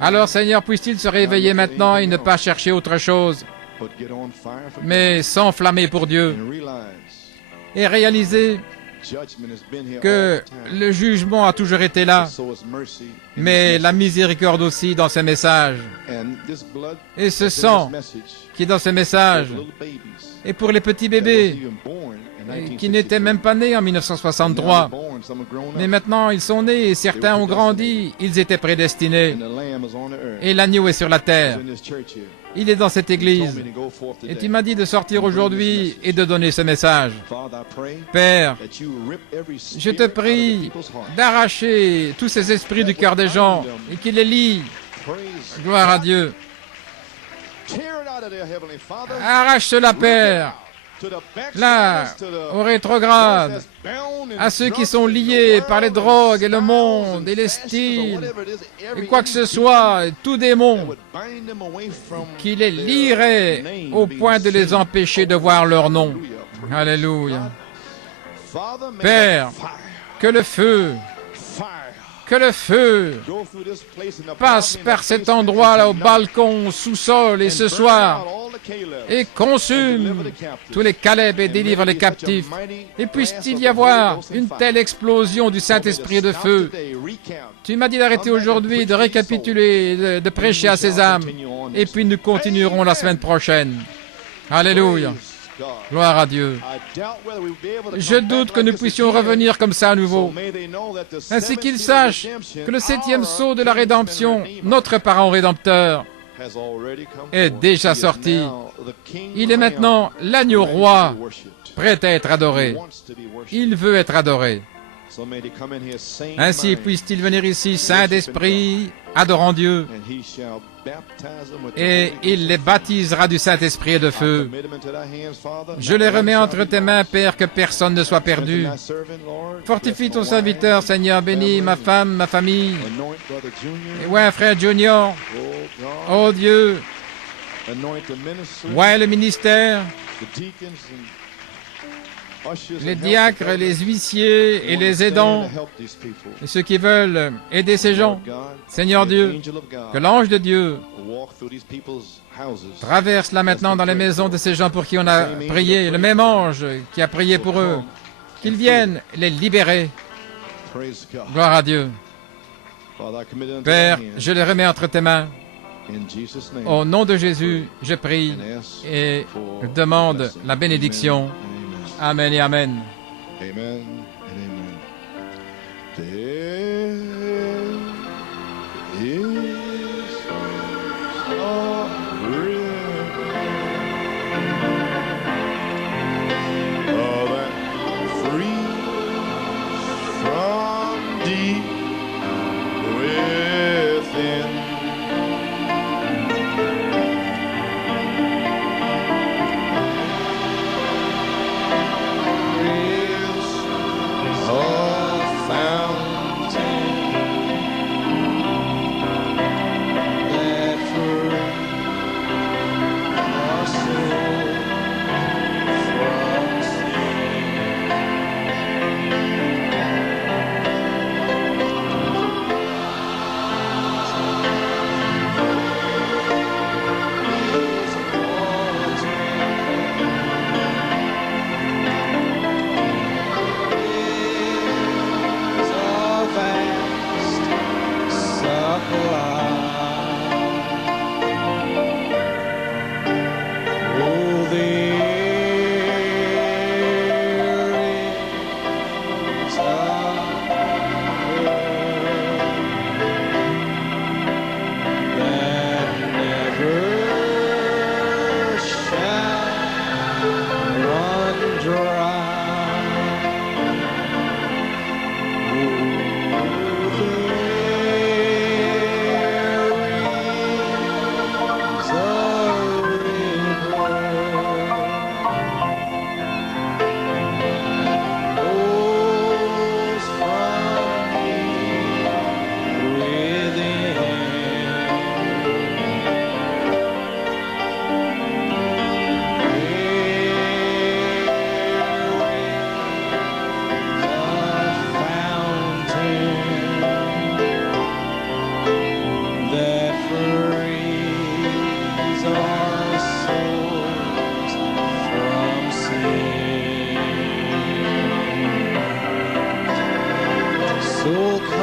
Alors, Seigneur, puisse-t-il se réveiller maintenant et ne pas chercher autre chose, mais s'enflammer pour Dieu et réaliser que le jugement a toujours été là, mais la miséricorde aussi dans ces messages. Et ce sang qui est dans ces messages est pour les petits bébés qui n'étaient même pas nés en 1963. Mais maintenant, ils sont nés et certains ont grandi. Ils étaient prédestinés. Et l'agneau est sur la terre. Il est dans cette église. Et tu m'as dit de sortir aujourd'hui et de donner ce message. Père, je te prie d'arracher tous ces esprits du cœur des gens et qu'ils les lient. Gloire à Dieu. Arrache cela, Père. Là, au rétrograde, à ceux qui sont liés par les drogues et le monde et les styles, et quoi que ce soit, et tout démon, qui les lierait au point de les empêcher de voir leur nom. Alléluia. Père, que le feu passe par cet endroit-là, au balcon, au sous-sol, et ce soir, et consume tous les Caleb et délivre les captifs. Et puisse-t-il y avoir une telle explosion du Saint-Esprit de feu. Tu m'as dit d'arrêter aujourd'hui, de récapituler, de prêcher à ces âmes, et puis nous continuerons la semaine prochaine. Alléluia. Gloire à Dieu. Je doute que nous puissions revenir comme ça à nouveau. Ainsi qu'ils sachent que le 7e sceau de la rédemption, notre parent rédempteur, est déjà sorti. Il est maintenant l'agneau roi, prêt à être adoré. Il veut être adoré. Ainsi puisse-t-il venir ici, Saint d'Esprit, adorant Dieu, et il les baptisera du Saint-Esprit et de feu. Je les remets entre tes mains, Père, que personne ne soit perdu. Fortifie ton serviteur, Seigneur, bénis ma femme, ma famille. Et ouais, frère Junior, oh Dieu, ouais, le ministère, les diacres, les huissiers et les aidants, et ceux qui veulent aider ces gens. Seigneur Dieu, que l'ange de Dieu traverse là maintenant dans les maisons de ces gens pour qui on a prié, le même ange qui a prié pour eux, qu'il vienne les libérer. Gloire à Dieu. Père, je les remets entre tes mains. Au nom de Jésus, je prie et demande la bénédiction. Amen et Amen. Amen and amen. There is a river free from deep within. soul